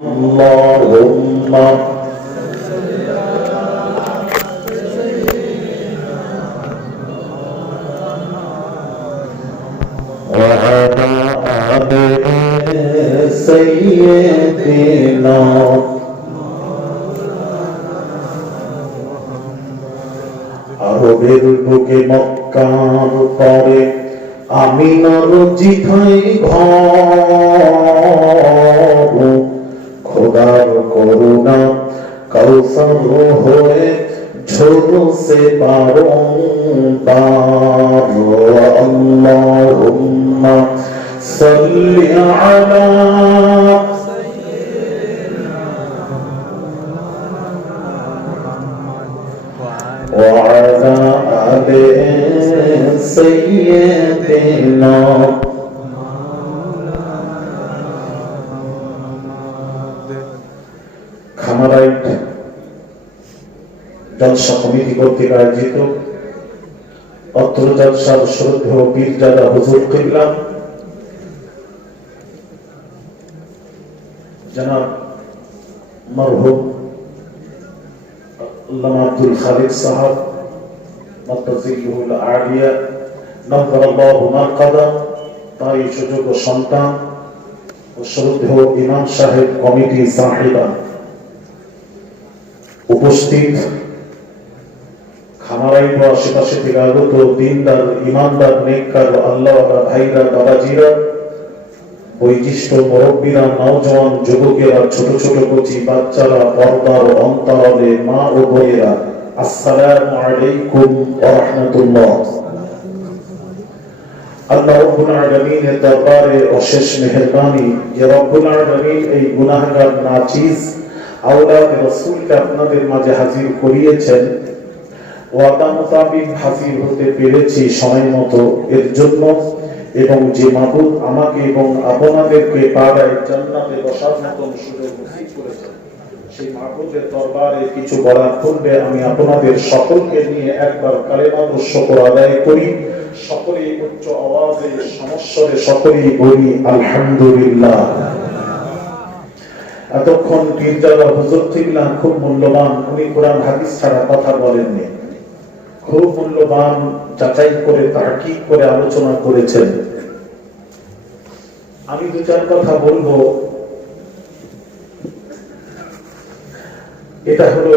اللهم وعلى آل سيدنا আরবের বুকে মক্কার পরে আমিনার জিথাই ঘর খোদার করুণা কাউসার হয়ে ঝরছে বারংবার আল্লাহুম্মা সাল্লি আলা وعلى آل سيدنا খামারাইট জলসা কমিটি কর্তৃক আয়োজিত অত্র জলসার শ্রদ্ধেয় পীরজাদা হুজুর কিবলা জনাব মরহুম আল্লামা আব্দুল খালিক সাহেব মাতাজিলুল আলিয়া নফরাল্লাহু মারকাদা তার এই সুযোগ্য সন্তান ও শ্রদ্ধেয় ইমাম সাহেব কমিটি সাহিবা উপস্থিত খামারাই ও আশেপাশে থেকে আগত দিনদার ইমানদার নেককার আল্লাহওয়ালা ভাইরা বাবাজিরা বৈশিষ্ট্য মুরব্বীরা নওজওয়ান যুবকেরা ছোট ছোট কচি বাচ্চারা পর্দার অন্তরালে মা ও বোনেরা আসসালামু আলাইকুম ওয়া রাহমাতুল্লাহ। আল্লাহ রাব্বুল আলামিনের দরবারে অশেষ মেহেরবানি যে রব্বুল আলামিন এই গুনাহগার নাচিজ আওলাদ রাসূলকে আপনাদের মাঝে হাজির করিয়েছেন। ওয়াদা মোতাবিক হাজির হতে পেরেছি সময় মতো এর জন্য, এবং যে মাবুদ আমাকে এবং আপনাদেরকে পাড়ায় জান্নাতে বসার মতন সুযোগ নসিব করেছেন সেই মাবুদের দরবারে কিছু বলার পূর্বে আমি আপনাদের সকলকে নিয়ে একবার কালেমার শুকর আদায় করি। সকলেই উচ্চ আওয়াজে সমস্বরে সকলেই বলি আলহামদুলিল্লাহ। এতক্ষণ পীরজাদা হুজুর কিবলা খুব মূল্যবান, উনি কোরআন হাদিস ছাড়া কথা বলেননি, খুব মূল্যবান যাচাই করে তাহকিক করে আলোচনা করেছেন। আমি দু চার কথা বলবো। এটা হলো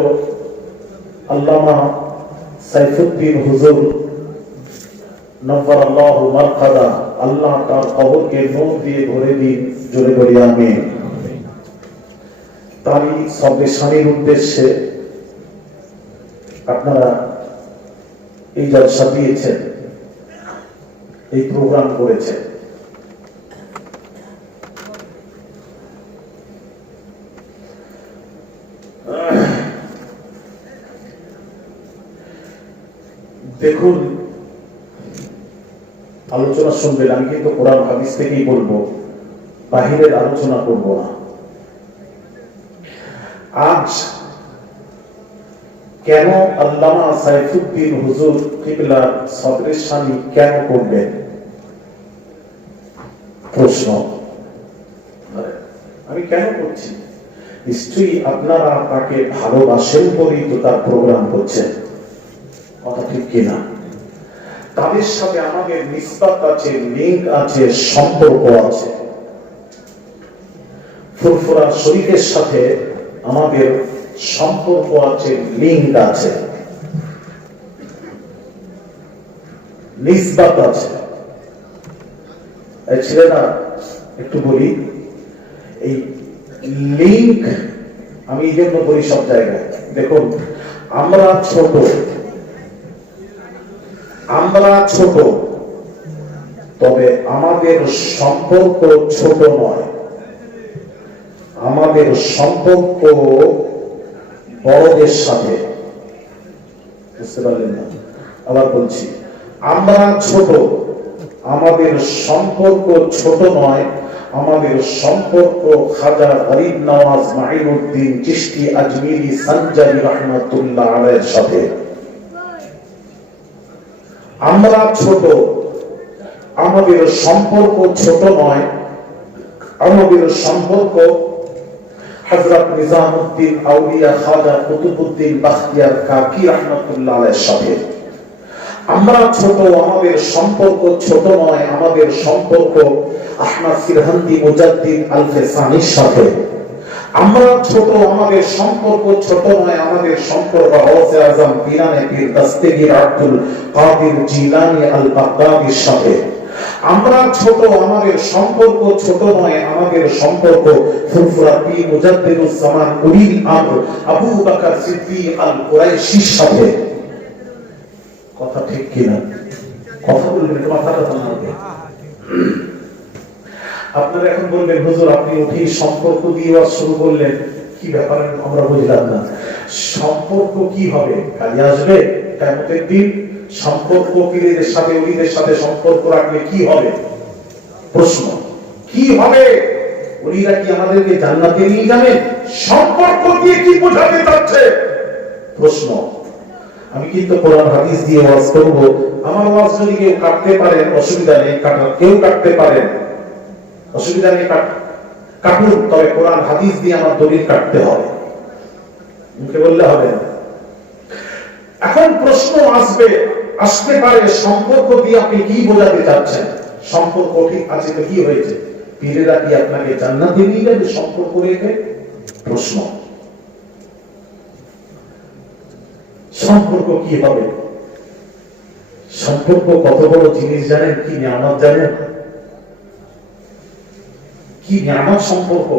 আল্লামা সাইফুদ্দিন হুজুর নফরাল্লাহু মারকাদা, আল্লাহ তার কবরকে নূর দিয়ে ভরে দিন, জোরে বলি আমিন। তারই সবেশানির উদ্দেশ্যে আপনারা এই জলসা দিয়েছেন, এই প্রোগ্রাম করেছেন। দেখুন, আলোচনা শুনবেন, আমি কিন্তু কোরআন হাদিস থেকেই বলবো, বাহিরের আলোচনা করব না। আজ কেন আল্লামা সাইফুদ্দিন হুজুর কিবলা সদরে শানি কেন করবেন প্রশ্ন আমি কেন করছি? নিশ্চয়ই আপনারা তাকে ভালোবাসেন বলেই তো তার প্রোগ্রাম করছেন, কথা ঠিক কিনা? তাদের সাথে আমাদের নিসবাত আছে, লিঙ্ক আছে, সম্পর্ক আছে। ফুরফুরা শরীফের সাথে আমাদের সম্পর্ক আছে, লিঙ্ক আছে, নিসবাত আছে। ছেলেরা একটু বলি, এই লিঙ্ক আমি এই জন্য বলি সব জায়গায়। দেখুন, আমরা ছোট, তবে আমাদের সম্পর্ক ছোট নয়, আমাদের সম্পর্ক বড়দের সাথে। বুঝতে পারলেন না? আবার বলছি, আমরা ছোট, আমাদের সম্পর্ক ছোট নয়, আমাদের সম্পর্ক খাজা গরিব নওয়াজ মাইনুদ্দিন চিশতি আজমিরি সঞ্জারি রহমাতুল্লাহ আলাইহির সাথে। আমরা ছোট, আমাদের সম্পর্ক ছোট নয়, আমাদের সম্পর্ক হযরত নিজামউদ্দিন আউলিয়া খাজা কুতুবউদ্দিন বাখতিয়ার কাকি রাহমাতুল্লাহ আলাইহির সাথে। আমরা ছোট, আমাদের সম্পর্ক ছোট নয়, আমাদের সম্পর্ক আহমদ সিরহান্দি মুজাদ্দিদ আল ফেসানির সাথে। আমরা ছোট, আমাদের সম্পর্ক ছোট নয়, আমাদের সম্পর্ক গাউসে আজম পীরানে পীর দস্তগীর আব্দুল কাদির জিলানী আল বাগদাদির সাথে। আমরা ছোট, আমাদের সম্পর্ক ছোট নয়, আমাদের সম্পর্ক ফুরফুরা পীর মুজাদ্দিদুজ জামান উলিল আমর আবু বকর সিদ্দিক আল কুরাইশির সাথে। কথা ঠিক কিনা? কথা বলবেন, মাথাটা নাড়বেন। আপনারা এখন বলবেন হুজুর আপনি উঠি সম্পর্ক দিয়ে ওয়াজ শুরু করলেন, কি ব্যাপার আমরা বুঝলাম না। সম্পর্ক কি হবে? কালি আসবে কিয়ামতের দিন, সম্পর্ক পীরের সাথে ওলিদের সাথে সম্পর্ক রাখলে কি হবে? প্রশ্ন কি হবে? ওলিরা কি আমাদেরকে জান্নাতে নিয়ে যাবেন? সম্পর্ক দিয়ে কি বোঝাতে চাচ্ছে? প্রশ্ন। আমি কিন্তু কোরআন হাদিস দিয়ে ওয়াজ করব। আমার ওয়াজ যদি কেউ কাটতে পারেন অসুবিধা নেই, কেউ কাটতে পারেন অসুবিধা নেই, কাটুন, তবে কোরআন হাদিস দিয়ে আমার দলিল কাটতে হবে, মুখে বললে হবে না। এখন প্রশ্ন আসতে পারে সম্পর্ক দিয়ে আপনি কি বোঝাতে চাচ্ছেন? সম্পর্ক ঠিক আছে তো কি হয়েছে? পীরেরা কি আপনাকে জান্নাতে নিয়ে যাবে সম্পর্ক রেখে? প্রশ্ন। সম্পর্ক কি হবে? সম্পর্ক কত বড় জিনিস জানেন? কি নিয়ামত জানেন? কি নিয়ামত সম্পর্ক।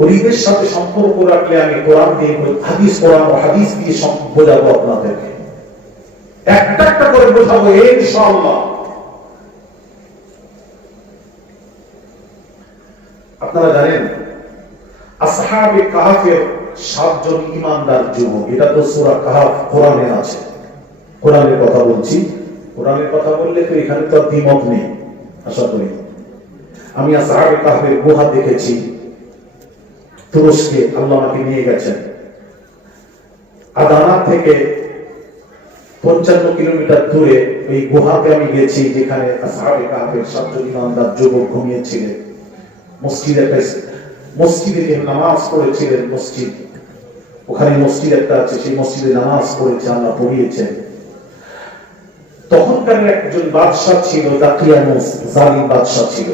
ওলিদের সাথে সম্পর্ক রাখলে আমি কোরআন দিয়ে হাদিস, কোরআন ও হাদিস দিয়ে বোঝাবো আপনাদেরকে, একটা একটা করে বোঝাবো ইনশাআল্লাহ। আপনারা জানেন আসহাবে কাহফের 7 জন ঈমানদার যুবক, এটা তো সূরা কাহফ কোরআনে আছে। কোরআনের কথা বলছি, কোরআনের কথা বললে তো এখানে তো দ্বিমত নেই আশা করি। আমি আসহাবে কাহফের গুহা দেখেছি তুরস্কে, আল্লাহ আমাকে নিয়ে গেছেন। আদানা থেকে 55 কিলোমিটার দূরে ওই গুহাতে আমি গেছি, যেখানে আসহাবে কাহফের 7 জন ঈমানদার যুবক ঘুমিয়েছিলেন। মসজিদে নামাজ পড়েছিলেন, মসজিদ ওখানে মসজিদ একটা আছে, সেই মসজিদে নামাজ পড়েছে, আল্লাহ পড়িয়েছেন। তখনকার একজন বাদশাহ ছিল, দাকিয়ানুস, জালিম বাদশাহ ছিল।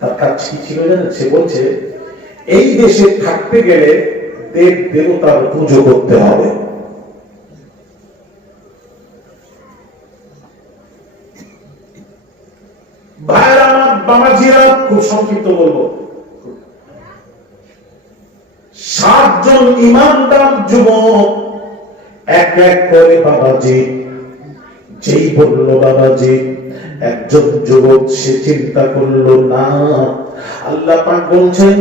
তার কাজ কি ছিল জানেন? সে বলছে এই দেশে থাকতে গেলে দেব দেবতার পুজো করতে হবে। ভাইরা বাবাজিরা, খুব সংক্ষিপ্ত বলবো, 7 জন ঈমানদার যুবক এক এক করে বাবাজি, যেই বলল বাবাজি, একজন যুবক সে চিন্তা করলো না, আল্লাহ পাক বলছেন,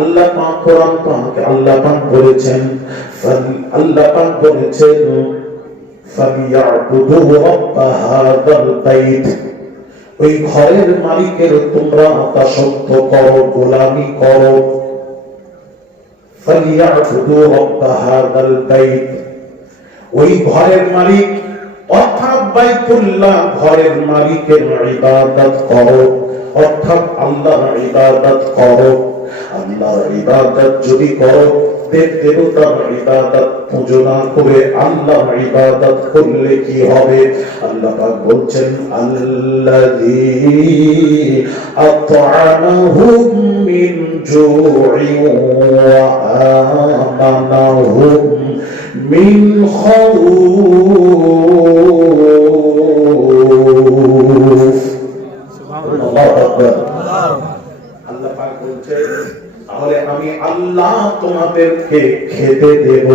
আল্লাহ পাক কোরআন পাকে আল্লাহ পাক বলেছেন, আল্লাহ পাক বলেছেন ফালিয়াবুদু রাব্ব হাযাল বাইত, ওই ঘরের মালিকের তোমরা দাসত্ব করো, গোলামি করো। ফালিয়াবুদু রাব্ব হাযাল বাইত, ওই ঘরের মালিক অর্থাৎ বাইতুল্লাহ, ঘরের মালিকের ইবাদত করো, অর্থাৎ আল্লাহর ইবাদত করো। আল্লাহর ইবাদত যদি করো, দেব দেবতার ইবাদত পুজো না করে আল্লাহর ইবাদত করলে কি হবে? আল্লাহ পাক বলছেন আল্লাযী আত'আমাহুম মিন জু'ইন ওয়া আমানাহুম মিন খাউফ। সুবহানাল্লাহু আকবার। আল্লাহ পাক বলছেন তাহলে আমি আল্লাহ তোমাদেরকে খেতে দেব,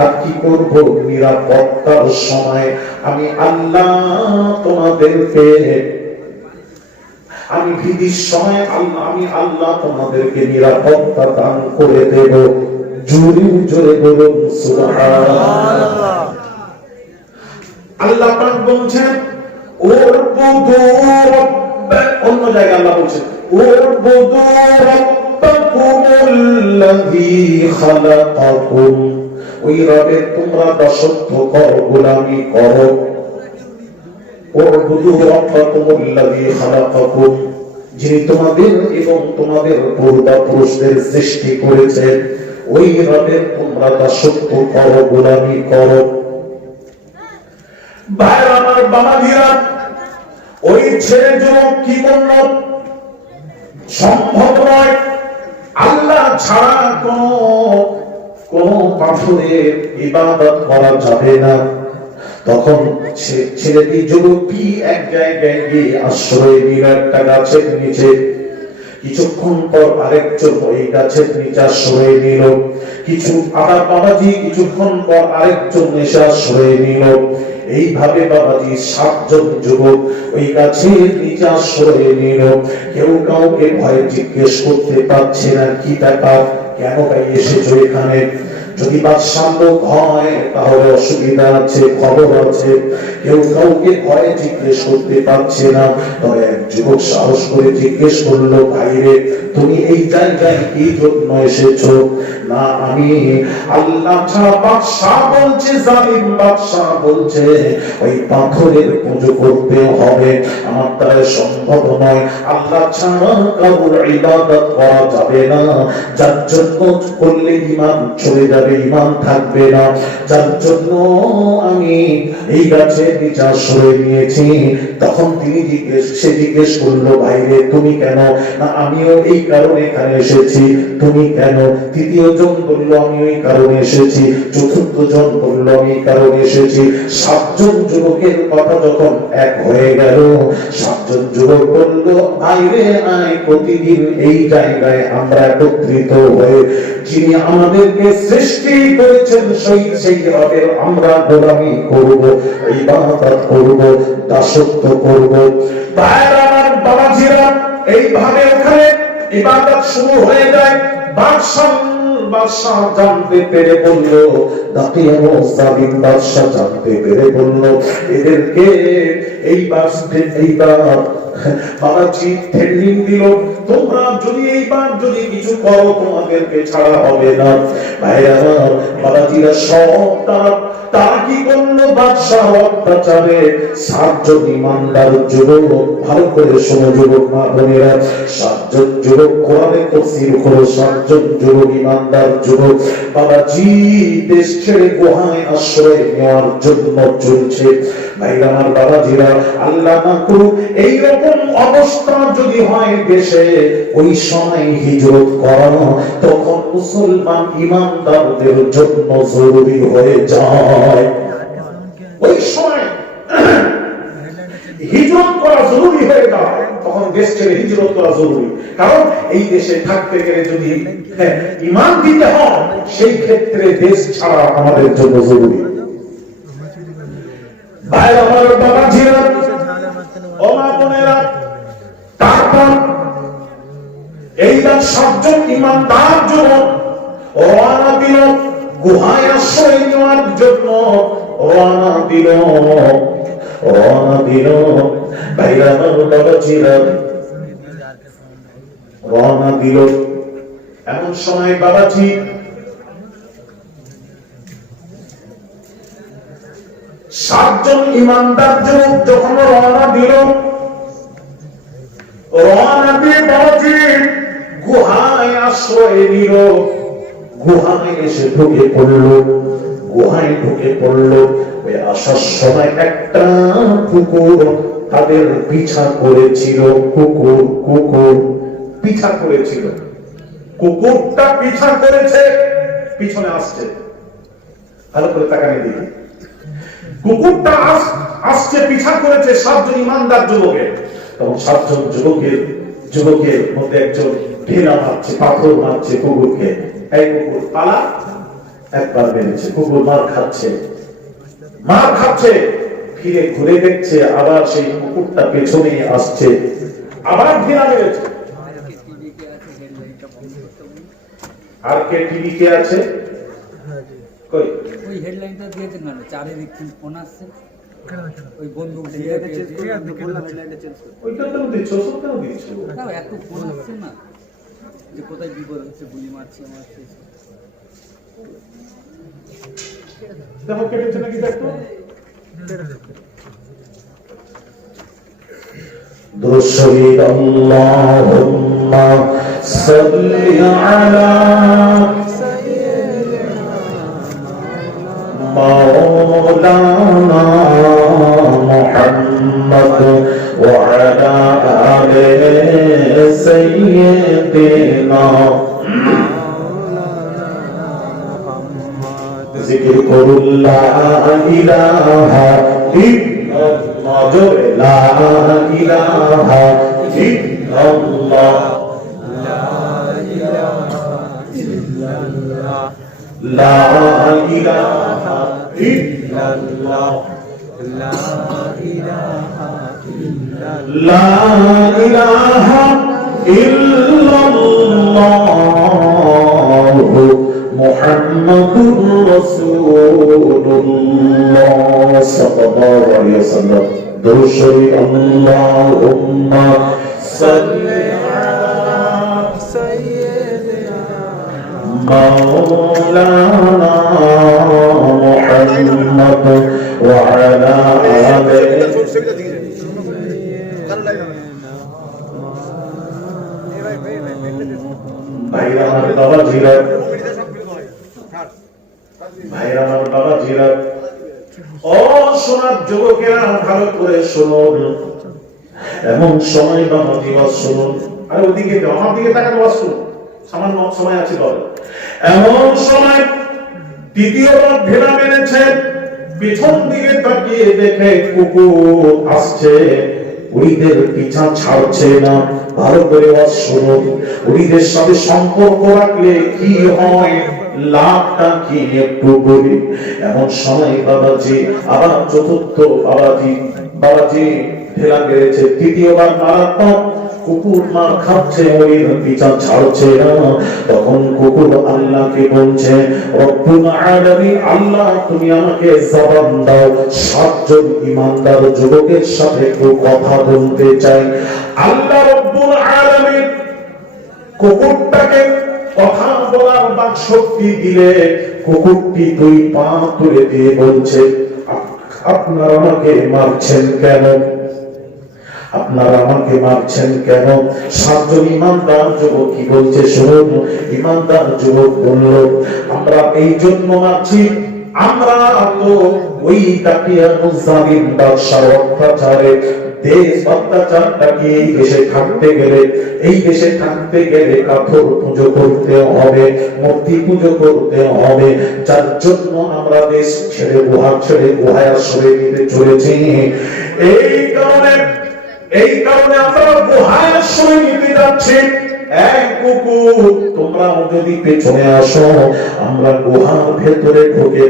আর কি করব? নিরাপত্তার সময় আমি আল্লাহ তোমাদেরকে, আমি ভীতির সময় আমি আল্লাহ তোমাদেরকে নিরাপত্তা দান করে দেব। জোরে জোরে বলুন সুবহানাল্লাহ। আল্লাহ পাক বলছেন উরবুদু রাব্ব, অন্য জায়গায় আল্লাহ বলছেন উরবুদু রাব্বাকুমুল্লাযী খালাকাকুম, ওই রবের তোমরা দাসত্ব করো, গোলামি করো। উরবুদু রাব্বাকুমুল্লাযী খালাকাকুম, যিনি তোমাদের এবং তোমাদের পূর্বপুরুষদের সৃষ্টি করেছেন, ওই রবের তোমরা দাসত্ব করো, গোলামি করো। ভাই আমার বাবাজিরা, ওই ছেলে যুবক কি বলল? সম্ভব নয়, আল্লাহ ছাড়া কোন পাথরের ইবাদত করা যাবে না। তখন ছেলেটি যুবকটি এক জায়গায় গিয়ে আশ্রয় নিল, একটা গাছের নিচে। কিছুক্ষণ পর আরেকজন ওই গাছের নিচে আশ্রয় নিল। কিছুক্ষণ পর আরেকজন এসে আশ্রয় নিল। এইভাবে বাবাজি 7 জন যুবক ওই গাছের নিচে আশ্রয় নিল। কেউ কাউকে ভয়ে জিজ্ঞেস করতে পারছে না, কি ব্যাপার, কেন ভাই এসেছো এখানে? যদি বাদশাহ লোক হয় তাহলে অসুবিধা আছে, খবর আছে। কেউ কাউকে ভয়ে জিজ্ঞেস করতে পারছে না। তবে এক যুবক সাহস করে জিজ্ঞেস করলো, ভাইরে তুমি এই জায়গায় কি জন্য এসেছো? না, আমি আল্লাহ ছাড়া বাদশাহ বলছে, জালিম বাদশাহ বলছে ওই পাথরের পুজো করতে হবে, আমার দ্বারা সম্ভব নয়। আল্লাহ ছাড়া কারোর ইবাদত করা যাবে না। যার জন্য করলে ঈমান চলে যাবে, ঈমান থাকবে না। যার জন্য আমি এই গাছের নিচে আশ্রয় নিয়েছি। তখন সে জিজ্ঞেস করলো, ভাইরে তুমি কেন? না, আমিও এই কারণে এখানে এসেছি। তুমি কেন? তৃতীয় জন বললো, আমি ওই কারণে এসেছি। চতুর্থ জন বললো, আমি এই কারণে এসেছি। 7 জন যুবকের কথা যখন এক হয়ে গেল, 7 জন যুবক বললো, ভাইরে আয়, প্রতিদিন এই জায়গায় আমরা একত্রিত হয়ে যিনি আমাদেরকে সৃষ্টি করেছেন সেই রবের আমরা গোলামি করব, ইবাদত করব, দাসত্ব করব। ভাইরা আমার বাবাজিরা, এইভাবে ওখানে ইবাদত শুরু হয়ে যায়। বাদশাহ জানতে পেরে বলল, জালিম বাদশাহ জানতে পেরে বলল, এদেরকে এইবার বাবাজি ট্রেনিং দিল, তোমরা যদি কিছু করো তোমাদেরকে ছাড়া হবে না। ভাইরা বাবাজিরা সব তারা কি করলো? বাদশাহ অত্যাচারে 7 জন ইমানদার যুবক, ভালো করে শোনো যুবক মা বোনেরা, 7 জন যুবক কোরআনে তাফসীর করো, 7 জন যুবক ইমানদার যুবক বাবাজি দেশ ছেড়ে গুহায় আশ্রয় নেওয়ার জন্য চলছে। ভাইরা আমার বাবাজিরা, আল্লাহ না করুক এইরকম অবস্থা যদি হয় দেশে, ওই সময় হিজরত করা তখন মুসলমান ইমানদারদের জন্য জরুরি হয়ে যায়। ওই সময় হিজরত করা জরুরি হয়ে যায়, তখন দেশ ছেড়ে হিজরত করা জরুরি। কারণ এই দেশে থাকতে গেলে যদি ঈমান দিতে হয়, সেই ক্ষেত্রে দেশ ছাড়া আমাদের জন্য জরুরি। ভাই আমার বাবাজিরা, ও মা বোনেরা, তারপর এইবার 7 জন ইমানদার যুবক রওনা দিল গুহায় আশ্রয় নেওয়ার জন্য। রওনা দিল ভাইরা আমার বাবাজিরা, রওনা দিল। এমন সময় বাবাজি সাতজন ইমানদার যুবক যখন রওনা দিল, রওনা দিয়ে বাবাজি গুহায় আশ্রয় নিল। গুহায় এসে ঢুকে পড়লো। ওই আসার সময় একটা কুকুর তাদের পিছা করেছিল। কুকুরটা পিছা করেছে, পিছনে আসছে। ভালো করে তাকানি দিকে, কুকুরটা আসছে, পিছা করেছে 7 জন ইমানদার যুবকের। তখন 7 জন যুবকের মধ্যে একজন ঢেলা মারছে, পাথর মারছে কুকুরকে। এই কুকুর পালা, একবার মেরেছে, কুকুর মার খাচ্ছে। ফিরে ঘুরে দেখছে, আবার সেই কুকুরটা পেছনে আসছে, আবার ঢেলা মেরেছে। আর কে টিভি কে আছে? কই ওই হেডলাইনটা দিয়েছেন না, চারিদিক থেকে ফোন আসছে। ওই বন্ধু দিয়ে বললাম হেডলাইনটা চেঞ্জ করতে। ওইটা তো দিচ্ছ, সব কেন দিচ্ছ? না এত ফোন আসছে না, যে কোথায় বিপদ হচ্ছে, গুলি মারছে। দেখো কেটেছে নাকি, দেখো। শরীর আল্লাহুম্মা সাল্লি আলা মাওলানা মুহাম্মদ ওয়া আলা আলি সাইয়্যিদিনা জিকির করুন লা ইলাহা ইল্লাল্লাহ লা ইলাহা ইল্লাল্লাহ লা ইলাহা ইল্লাল্লাহ লা ইলাহা ইল্লাল্লাহ লা ইলাহা ইল্লাল্লাহ লা ইলাহা ইল্লাল্লাহ মুহাম্মাদুর রাসূলুল্লাহ সাল্লাল্লাহু আলাইহি ওয়াসাল্লাম দরুদ শরীফ আল্লাহুম্মা সাল্লি আলা সাইয়্যিদিনা মাওলানা মুহাম্মাদ ওয়া আলা আলিহি ভাইরা আমার বাবা জিরাত ভাইরা আমার বাবা জিরাত ও সোনার যুবকেরা ভালো করে শুনুন এমন সময় বাবা দিবস শুনুন আর ওদিকে আমার দিকে তাকান বসু সামান্য সময় আছে বলে এমন সময় দ্বিতীয়বার ভেড়া মেরেছে পিছন দিকে তাকিয়ে দেখে কুকুর আসছে উড়িদের পিছা ছাড়ছে না ভালো করে শুনুন উড়িদের সাথে সম্পর্ক রাখলে কি হয় লাভটা কি একটু বলি এমন সময় বাবাজি আবার চতুর্থ বাবাজি ঢেলা মেরেছে তৃতীয়বার মারাত্মক কুকুর মার খাচ্ছে ওই পিছা ছাড়ছে না তখন কুকুর আল্লাহকে বলছে রব্বুল আলামিন আল্লাহ তুমি আমাকে জবান দাও সাতজন ঈমানদার যুবকের সাথে একটু কথা বলতে চাই আল্লাহ রব্বুল আলামিন কুকুরটাকে কথা বলার বাক শক্তি দিলে কুকুরটি দুই পা তুলে দিয়ে বলছে আপনারা আমাকে মারছেন কেন আপনারা আমাকে মারছেন কেন সাতজন ঈমানদার যুবক কি বলছে শুনুন ঈমানদার যুবক বলল আমরা এই জন্য মারছি আমরা তো ওই কাটিয়ানুল জালিম বাদশার অত্যাচারে দেশ অত্যাচারটাকে এই দেশে থাকতে গেলে পাথর পুজো করতে হবে মূর্তি পুজো করতে হবে যার জন্য আমরা দেশ ছেড়ে গুহায় আশ্রয় নিতে চলেছি এই কারণে আমরা গুহায় আশ্রয় নিতে যাচ্ছি এক কুকুর তোমরা যদি পেছনে আসো আমরা গুহার ভেতরে ঢুকে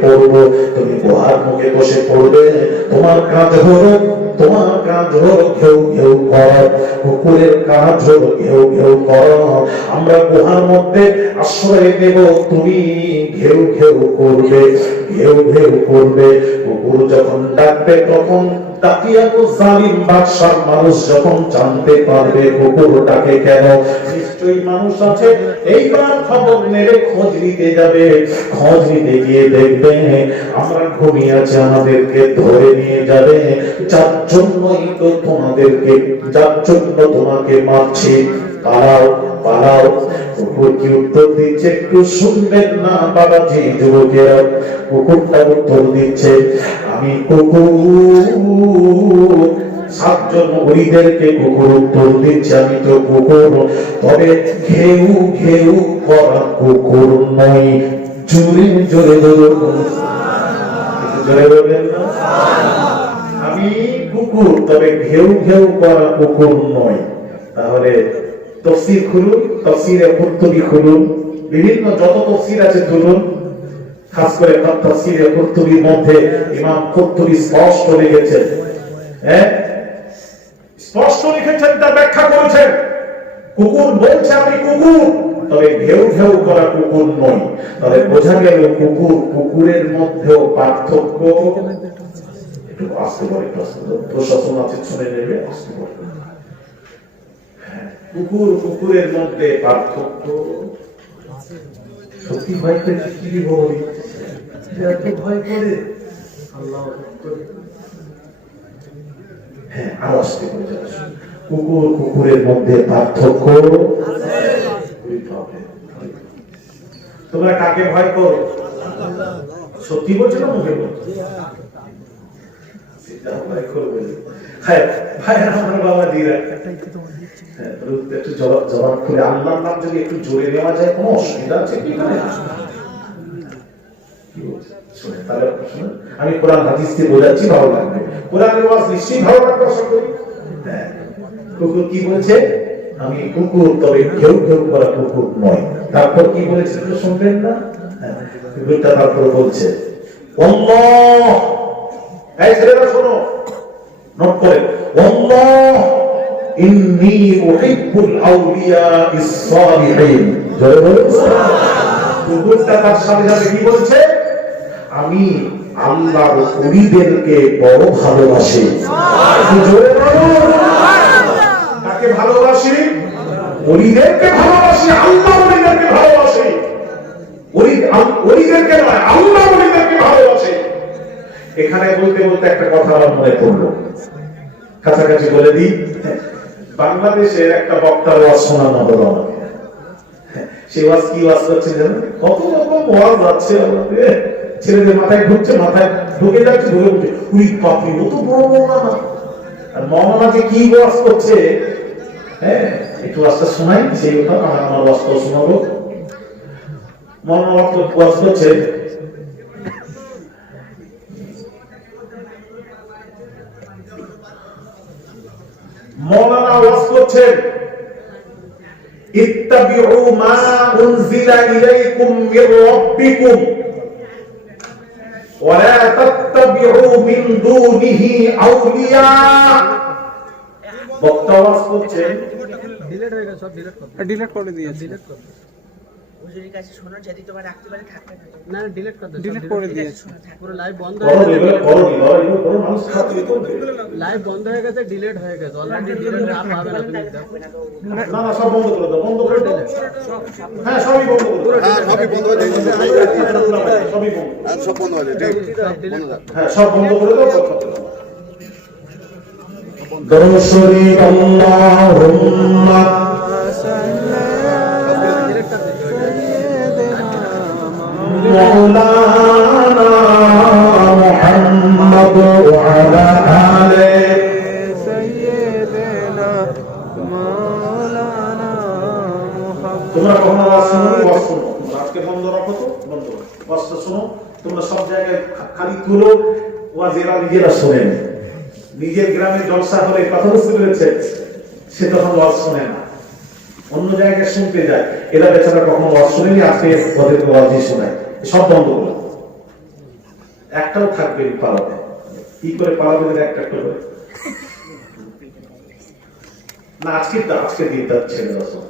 পড়বো তুমি গুহার মুখে বসে পড়বে তোমার কাজ হলো ঘেউ ঘেউ কর কুকুরের কাজ হলো ঘেউ ঘেউ কর আমরা গুহার মধ্যে আশ্রয় দেব তুমি ঘেউ ঘেউ করবে কুকুর যখন ডাকবে তখন তাকিয়াতুল জালিম বাদশার মানুষ যখন জানতে পারবে কুকুর ডাকে কেন নিশ্চয়ই মানুষ আছে এইবার খবর নেবে খোঁজ নিতে যাবে খোঁজ নিতে গিয়ে দেখবে আমরা ঘুমিয়ে আছি আমাদেরকে ধরে নিয়ে যাবে যার জন্য তোমাকে মারছি পালাও কুকুর কি উত্তর দিচ্ছে একটু শুনবেন না বাবাজি যুবকেরা কুকুরটা উত্তর দিচ্ছে আমি কুকুর সাতজন ওইদেরকে কুকুর উত্তর দিচ্ছে আমি তো কুকুর তবে ঘেউ ঘেউ করা কুকুর নয় জোরে বলবেন না আমি কুকুর তবে ঘেউ ঘেউ করা কুকুর নয় তাহলে তাফসীর খুলুন তাফসীরে কুরতুবী খুলুন বিভিন্ন যত তাফসীর আছে তুলুন খাস করে তাফসীরে কুরতুবীর মধ্যে ইমাম কুরতুবী স্পষ্ট লিখেছেন তার ব্যাখ্যা করেছেন কুকুর বলছে আমি কুকুর তবে ঘেউ ঘেউ করা কুকুর নয় তবে বোঝা গেল কুকুরের মধ্যেও পার্থক্য একটু আসতে পারে প্রশাসন আছে শুনে নেবে আসতে পারে কুকুরের মধ্যে পার্থক্য সত্যি ভয় করে কি বলি এত ভয় করে আল্লাহ হ্যাঁ, আরো আসতে করে যাবে। কুকুর কুকুরের মধ্যে পার্থক্য আছে। তোমরা কাকে ভয় করো? সত্যি বলছো না মুখে বলছো? ভয় করবে। হ্যাঁ ভাই, আমার বাবা দিরা একটু জবাব করে আল্লাহর নাম যদি একটু জোরে নেওয়া যায় কোনো অসুবিধা আছে কি? আমি কোরআন হাদিস দিয়ে বোঝাচ্ছি, ভালো লাগবে। কোরআনের ওয়াজ নিশ্চয়ই ভালো লাগবে আশা করি। হ্যাঁ, কুকুর কি বলছে? আমি কুকুর, তবে ঘেউ ঘেউ করা কুকুর নয়। তারপর কি বলেছে একটু শুনবেন না? কুকুরটা তারপর বলছে আল্লাহ, এই ছেলেরা শোনো, নোট করেন, আল্লাহ ইন্নী উহিব্বুল আউলিয়া ইস-সালিহিন। জোরে বলুন সুবহানাল্লাহ। কুকুরটা তার সাথে সাথে কি বলছে? আমি আল্লাহর ওলিদেরকে বড় ভালোবাসি। জোরে বলুন, কাকে ভালোবাসি? ওলিদেরকে ভালোবাসি, আল্লাহ ওলিদেরকে ভালোবাসি। ওলিদেরকে নয়, আল্লাহ ওলিদেরকে ভালোবাসি। এখানে বলতে বলতে একটা কথা আমার মনে পড়লো, কাছাকাছি বলে দিই। বাংলাদেশের একটা বক্তার ওয়াজ শোনানো হলো আমাকে। সেই ওয়াজ কি ওয়াজ করছেন জানেন? কত রকম ওয়াজ আছে আমাদের, ছেলেদের মাথায় ঢুকছে, মাথায় ঢুকে যাচ্ছে, ঢুকে উঠছে, উনি বাপরে ও তো বড় মৌলানা। আর মৌলানা যে কি ওয়াজ করছে, হ্যাঁ একটু ওয়াজটা শোনাই, সেই কথা আমার ওয়াজটা শোনাবো। মৌলানা ওয়াজ করছে, মৌলানা ওয়াজ করছেন, ইত্তাবিউ মা উনজিলা ইলাইকুম মির রাব্বিকুম ওয়া লা তাত্তাবিউ মিন দুনিহি আউলিয়া। বক্তা ওয়াজ করছেন, ডিলিট হয়ে গেছে, সব ডিলিট করে দিয়েছি। ডিলিট করে হুজুরের কাছে শোনো, যদি তোমার রাখতে পারে থাকবে না, ডিলিট করে দিয়েছি, ডিলিট করে দিয়েছি। পুরো লাইভ বন্ধ হয়ে গেছে, লাইভ বন্ধ হয়ে গেছে, ডিলিট হয়ে গেছে অলরেডি। ডিলিট না পাবে না তুমি দাও। না না, সব বন্ধ করে দাও, বন্ধ করে দাও। হ্যাঁ সবই বন্ধ করে দাও। হ্যাঁ সবই বন্ধ হয়ে যাচ্ছে, সবই বন্ধ, আর সব বন্ধ হয়ে যাচ্ছে, বন্ধ থাক। হ্যাঁ সব বন্ধ করে দাও। দরুদ শরীফ আল্লাহুম্মা مولانا محمد وعلى آله سيدنا مولانا محمد। তোমরা কখনো ওয়াজ শুনো? ওয়াজ শুনো, আজকে বন্ধ রাখো তো, বন্ধ ওয়াজটা শোনো। তোমরা সব জায়গায় খালি তুলো, ওয়াজেরা নিজেরা শোনেন। নিজের গ্রামে জলসা হলে কথা বুঝতে পেরেছে, সে তখন ওয়াজ শোনে না, অন্য জায়গায় শুনতে যায়। এরা বেচারা কখনো ওয়াজ শুনেনি, আজকে ওদের ওয়াজই শোনায়। সব বন্ধ করো, একটাও থাকবে পালাবে। কি করে পালাবে? একটা করে না, আজকে দিনটা ছেড়ে দাও,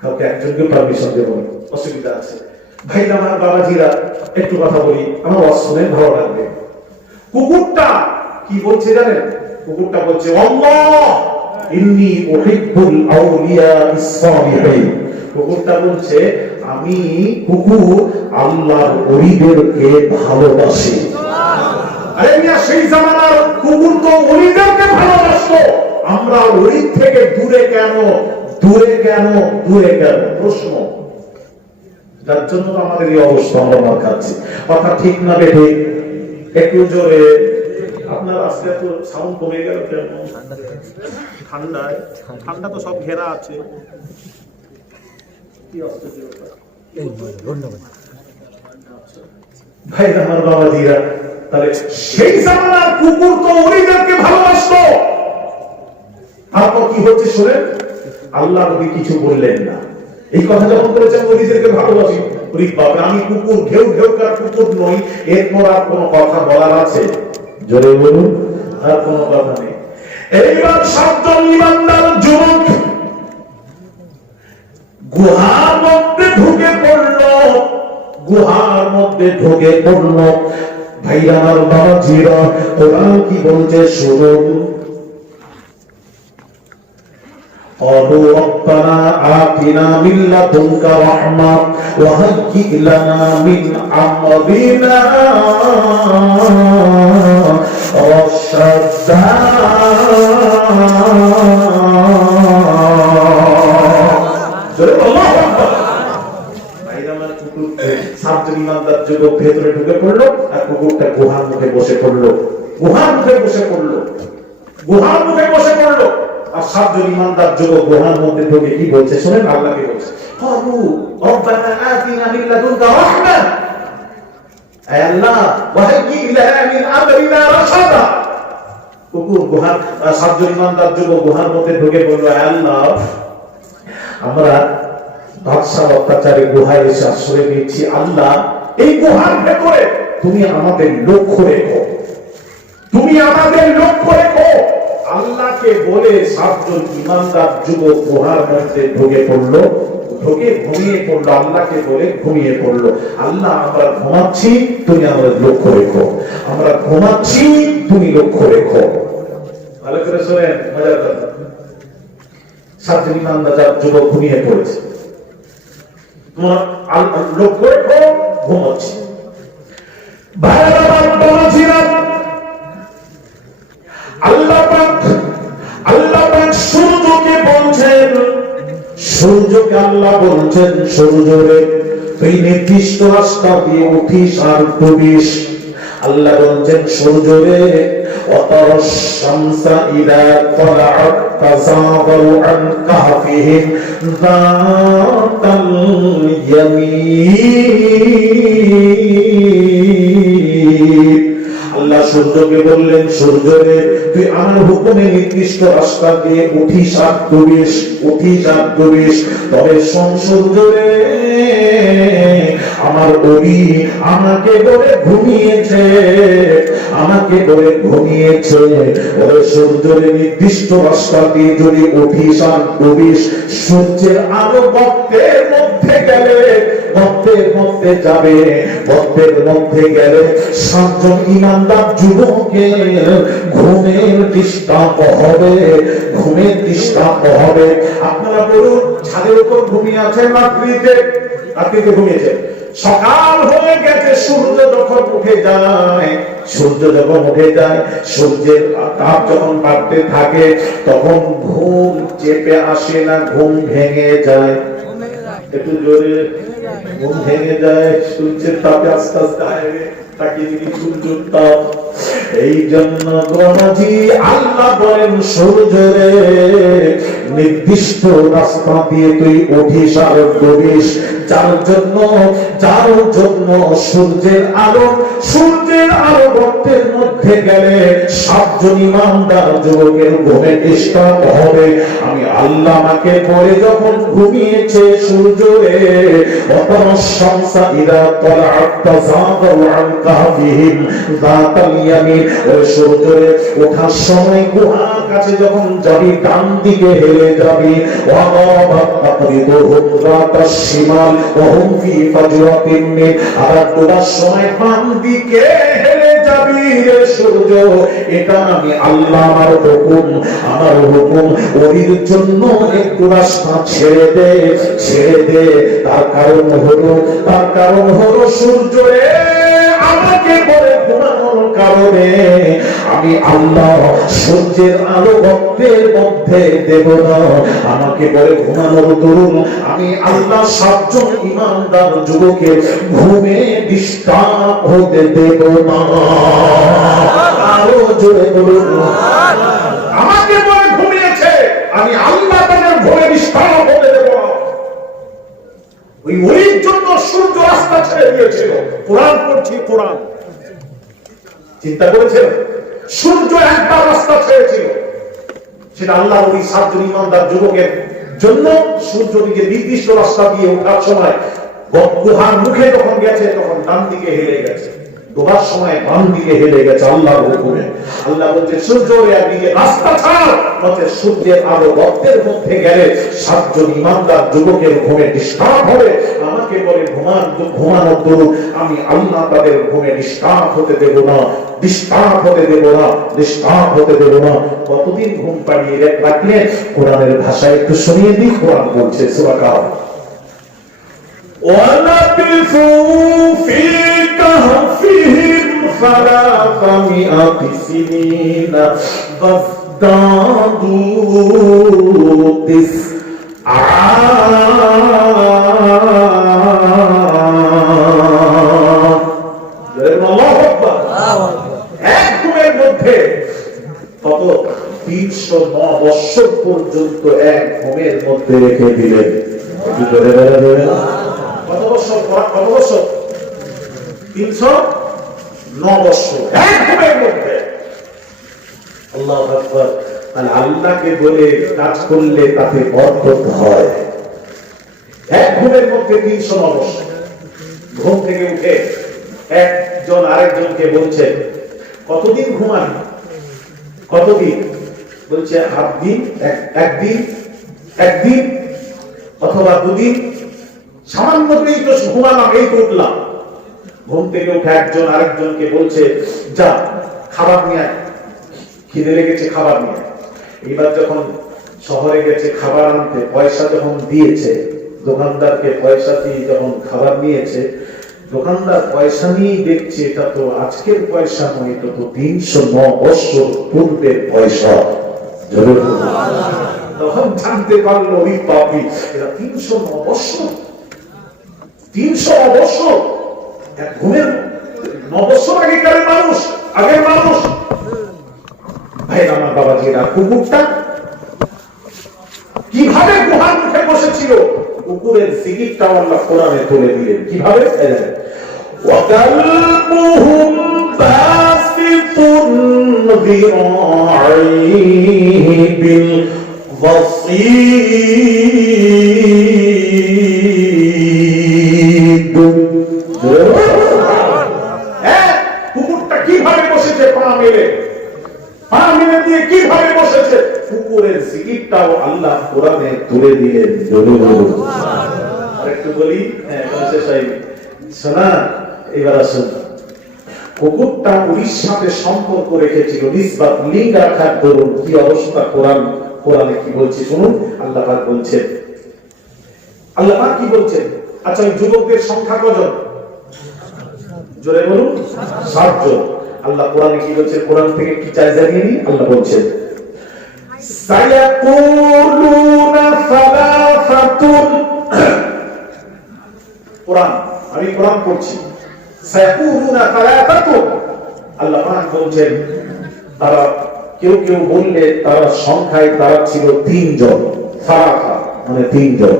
কাউকে একজনকে পারমিশন দেবো, অসুবিধা আছে। ভাই আমার বাবাজিরা একটু কথা বলি, আমার ওয়াজ শুনে ভালো লাগবে। কুকুরটা কি বলছে জানেন? কুকুরটা বলছে আল্লাহ ইন্নী উহিব্বুল আউলিয়া ইস-সালিহিন। কুকুরটা বলছে আমি কুকুর আল্লাহর ওলিদেরকে ভালোবাসি। আরে মিয়া, সেই জামানার কুকুর তো ওলিদেরকে ভালোবাসতো, আমরা ওলি থেকে দূরে কেন? দূরে কেন? দূরে কেন? প্রশ্ন। যার জন্য আমাদের এই অবস্থা, আমরা মার খাচ্ছি। কথা ঠিক না বেঠে? একটু জোরে। আপনার আজকে তো সাউন্ড কমে গেল কেন? ঠান্ডায়, ঠান্ডা তো সব ঘেরা আছে। ভাই আমার বাবাজিরা, তাহলে সেই জামানার কুকুর তো ওলিদেরকে ভালোবাসতো। তারপর কি হচ্ছে শুনেন, আল্লাহ নবী কিছু বললেন না। এই কথা যখন বলেছেন ওলিদেরকে ভালোবাসি, ওরে বাবা আমি কুকুর, ঘেউ ঘেউ কার কুকুর নই, এরপর আর কোনো কথা বলার আছে? জোরে বলুন, আর কোনো কথা নেই। এইবার সাতজন ইমানদার যুবক গুহার মধ্যে ঢুকে পড়লো, গুহার মধ্যে ঢুকে পড়লো। ভাই আমার বাবাজিরা, কোরআন কি বলছে শুনুন। قالوا ربنا آتنا من لدنك رحمة وهيئ لنا من أمرنا رشدا সাতজন ইমানদার যুবক ভেতরে ঢুকে পড়লো আর কুকুরটা গুহার মুখে বসে পড়লো, গুহার মুখে বসে পড়লো, গুহার মুখে বসে পড়লো। আর সাতজন ইমানদার যুবক গুহার মধ্যে ঢুকে কি বলছে শুনেন, আল্লাহকে বলছে, ক্বালু রব্বানা আতিনা মিন লাদুনকা রাহমা, আয় আল্লাহ ওয়াহাইয়্যি লানা মিন আমরিনা রাশাদা। কুকুর গুহার, সাতজন ইমানদার যুবক গুহার মধ্যে ঢুকে বলল, আয় আল্লাহ আমরা বাদশাহ অত্যাচারী গুহায় এসে আশ্রয় নিয়েছি, আল্লাহ এই গুহার ভেতরে তুমি আমাদের লক্ষ্য রেখো, তুমি আমাদের লক্ষ্য রেখো। আল্লাহকে বলে সাতজন ইমানদার যুবক গুহার মধ্যে ঢুকে পড়লো, ঢুকে ঘুমিয়ে পড়লো, আল্লাহকে বলে ঘুমিয়ে পড়লো। আল্লাহ আমরা ঘুমাচ্ছি, তুমি আমাদের লক্ষ্য রেখো, আমরা ঘুমাচ্ছি, তুমি লক্ষ্য রেখো। ভালো করে শোনেন, মজার কথা। সাতজন ইমানদার যুবক ঘুমিয়ে পড়েছে, তোমার লক্ষ্য রেখো, ঘুমাচ্ছি। আল্লাহ সূর্যকে বলছেন, সূর্যকে আল্লাহ বলছেন, সূর্য রে তুই নির্দিষ্ট রাস্তা দিয়ে উঠিস আর ডুবিস। আল্লাহ বলছেন, সূর্য রে ওয়াতারাশ শামসা ইযা তালাআত তাযাবারু আন কাহফিহিম যাতাল ইয়ামিন। আল্লাহ সূর্যকে বললেন, সূর্য রে তুই আমার হুকুমে নির্দিষ্ট রাস্তা দিয়ে উঠিস আর ডুবিস, উঠিস আর ডুবিস। তবে শোন সূর্য রে, আমার ওলি আমাকে বলে ঘুমিয়েছে, আমাকে বলে ঘুমিয়েছে। ওরে সূর্যের নির্দিষ্ট রাস্তা দিয়ে যদি উঠিস আর ডুবিস, সূর্যের আলো গর্তের মধ্যে গেলে, গর্তের মধ্যে যাবে, গর্তের মধ্যে গেলে সাতজন ইমানদার যুবকের ঘুমের ডিস্টার্ব হবে, ঘুমের ডিস্টার্ব হবে। আপনারা বলুন, ছাদের উপর ঘুমিয়ে আছেন রাত্রিতে, রাত্রিতে ঘুমিয়েছেন, সকাল হয়ে গেছে, সূর্য যখন উঠে যায়, সূর্য যখন উঠে যায়, সূর্যের তাপ যখন বাড়তে থাকে, তখন ঘুম চেপে আসে না, ঘুম ভেঙে যায়। একটু জোরে, ঘুম ভেঙে যায়, সূর্যের তাপে আস্তে আস্তে আগে তাকিয়ে দেখি সূর্যের তাপ। এই জন্য গণজি আল্লাহ বলেন, সূর্যরে নির্দিষ্ট রাস্তা দিয়ে তুই উঠিস আর ডুবিস। যার জন্য সূর্যের আলো, সূর্যের আলো গর্তের মধ্যে গেলে সাতজন ইমানদার যুবকের ঘুমে ডিস্টার্ব হবে। আমি আল্লাহ আমাকে পরে যখন ঘুমিয়েছে সূর্যরে, ওয়াতারাশ শামসা ইযা তালাআত তাযাবারু আন কাহফিহিম যাতাল ইয়ামিন। ওই সূর্যরে ওঠার সময় গুহার কাছে যখন যাবি, ডান দিকে হেলে যাবি। ওয়া গাবাত তাকরিদুহুম যাতাশ শিমাল ওয়া হুম ফি ফাজওয়াতিন মিন। আর ডোবার সময় বাম দিকে হেলে যাবি রে সূর্য। এটা আমি আল্লাহ, আমার হুকুম, আমার হুকুম। ওর জন্য একটু রাস্তা ছেড়ে দে, ছেড়ে দে। তার কারণ হলো সূর্য রে আমাকে বলে ঘুমানোর কারণে আমি আল্লাহ সূর্যের আলো গর্তের মধ্যে দেব না। আমাকে বলে ঘুমানোর দরুন আমি আল্লাহ সাতজন ইমানদার যুবকের ঘুমে ডিস্টার্ব হতে দেব না। আরো জোরে বলুন, আমাকে বলে ঘুমিয়েছে, আমি আল্লাহ তাদের ঘুমে ডিস্টার্ব হতে দেব না। ওই ওলির জন্য সূর্য রাস্তা ছেড়ে দিয়েছিল। কোরআন পড়ছি, কোরআন চিন্তা করেছেন, সূর্য একবার রাস্তা ছেড়েছিল, সেটা আল্লাহ ওই সাতজন ইমানদার যুবকের জন্য। সূর্য দিকে নির্দিষ্ট রাস্তা দিয়ে ওঠার সময় গুহার মুখে যখন গেছে, তখন ডান দিকে হেলে গেছে, ডোবার সময় বাম দিকে হেলে গেছে আল্লাহর হুকুমে। আল্লাহ বলছে, সূর্য একদিকে রাস্তা ছাড়, নচেৎ সূর্যের আলো গর্তের মধ্যে গেলে সাতজন ইমানদার যুবকের ঘুমে ডিস্টার্ব হবে। আমাকে বলে ঘুমানোর দরুন আমি আল্লাহ তাদের ঘুমে ডিস্টার্ব হতে দেব না, ডিস্টার্ব হতে দেব না, ডিস্টার্ব হতে দেব না। কতদিন ঘুম পাড়িয়ে রাখলে? কোরআনের ভাষায় একটু শুনিয়ে দিই। কোরআন বলছে, সূরা কাহফ, وَلَبِثُوا فِي كَهْفِهِمْ 300 سِنِينَ فازدادوا আল্লাহু আকবার। এক ঘুমের মধ্যে কত 309 বছর পর্যন্ত এক ঘুমের মধ্যে রেখে দিলেন। কত বছর? 309 বছর এক ঘুমের মধ্যে। আল্লাহু আকবার। আর আল্লাহকে বলে কাজ করলে তাতে বরকত হয়। এক ঘুমের মধ্যে 309 বছর। ঘুম থেকে উঠে একজন আরেকজনকে বলছে, কতদিন ঘুমান? কতদিন? বলছে 8 দিন, একদিন অথবা 2 দিন। সামান্যই তো ঘুমালাম, এই তো উঠলাম। ঘুম থেকে উঠে একজন আরেকজনকে বলছে, যা খাবার নিয়ে আয়, খিদে লেগেছে, খাবার নিয়ে আয়। এবার যখন শহরে গেছে খাবার আনতে, পয়সা যখন দিয়েছে, দোকানদারকে পয়সা দিয়ে যখন খাবার নিয়েছে, দোকানদার পয়সা নিয়েই দেখছে এটা তো আজকের পয়সা নয়, এটা তো 309 বছর পূর্বের পয়সা। তখন জানতে পারলো ওই পাপী, এরা 309 বছর, 309 বছর এক ঘুমের 9 বছর আগের মানুষ। ভাই আমার বাবাজিরা, কুকুরটা কিভাবে গুহার মুখে বসেছিল, কুকুরের জিকিরটাও আল্লাহ কোরআনে তুলে দিলেন। কিভাবে? وَكَلْبُهُمْ بَاسِطٌ ذِرَاعَيْهِ بِالْوَصِيدِ। কুকুরটা কিভাবে বসেছে? পা মেলে দিয়ে কিভাবে বসেছে? কুকুরের জিকিরটাও আল্লাহ কোরআনে তুলে দিলেন। আরেকটু বলি, শোনা, এবার আসুন। কুকুরটা পুলিশ সাথে সম্পর্ক রেখেছিল, নিসবাত লিঙ্গ রাখার দরুন কি অবস্থা কোরআনে কি বলছে শুনুন। আল্লাহ পাক বলছেন, আল্লাহ পাক কি বলছেন? আচ্ছা, ওই যুবকদের সংখ্যা কজন? জোরে বলুন। 7 জন। আল্লাহ কোরআনে কি বলছে? কোরআন থেকে কি চাই জানিয়ে নি? আল্লাহ বলছেন, সায়াকুলুনা সালাসাতুন। আমি কোরআন পড়ছি। সায়াকুলুনা সালাসাতুন। আল্লাহ পাক বলছেন, তারা কেউ বললে তারা সংখ্যায় তারা ছিল 3 জন। সালাসা মানে 3 জন।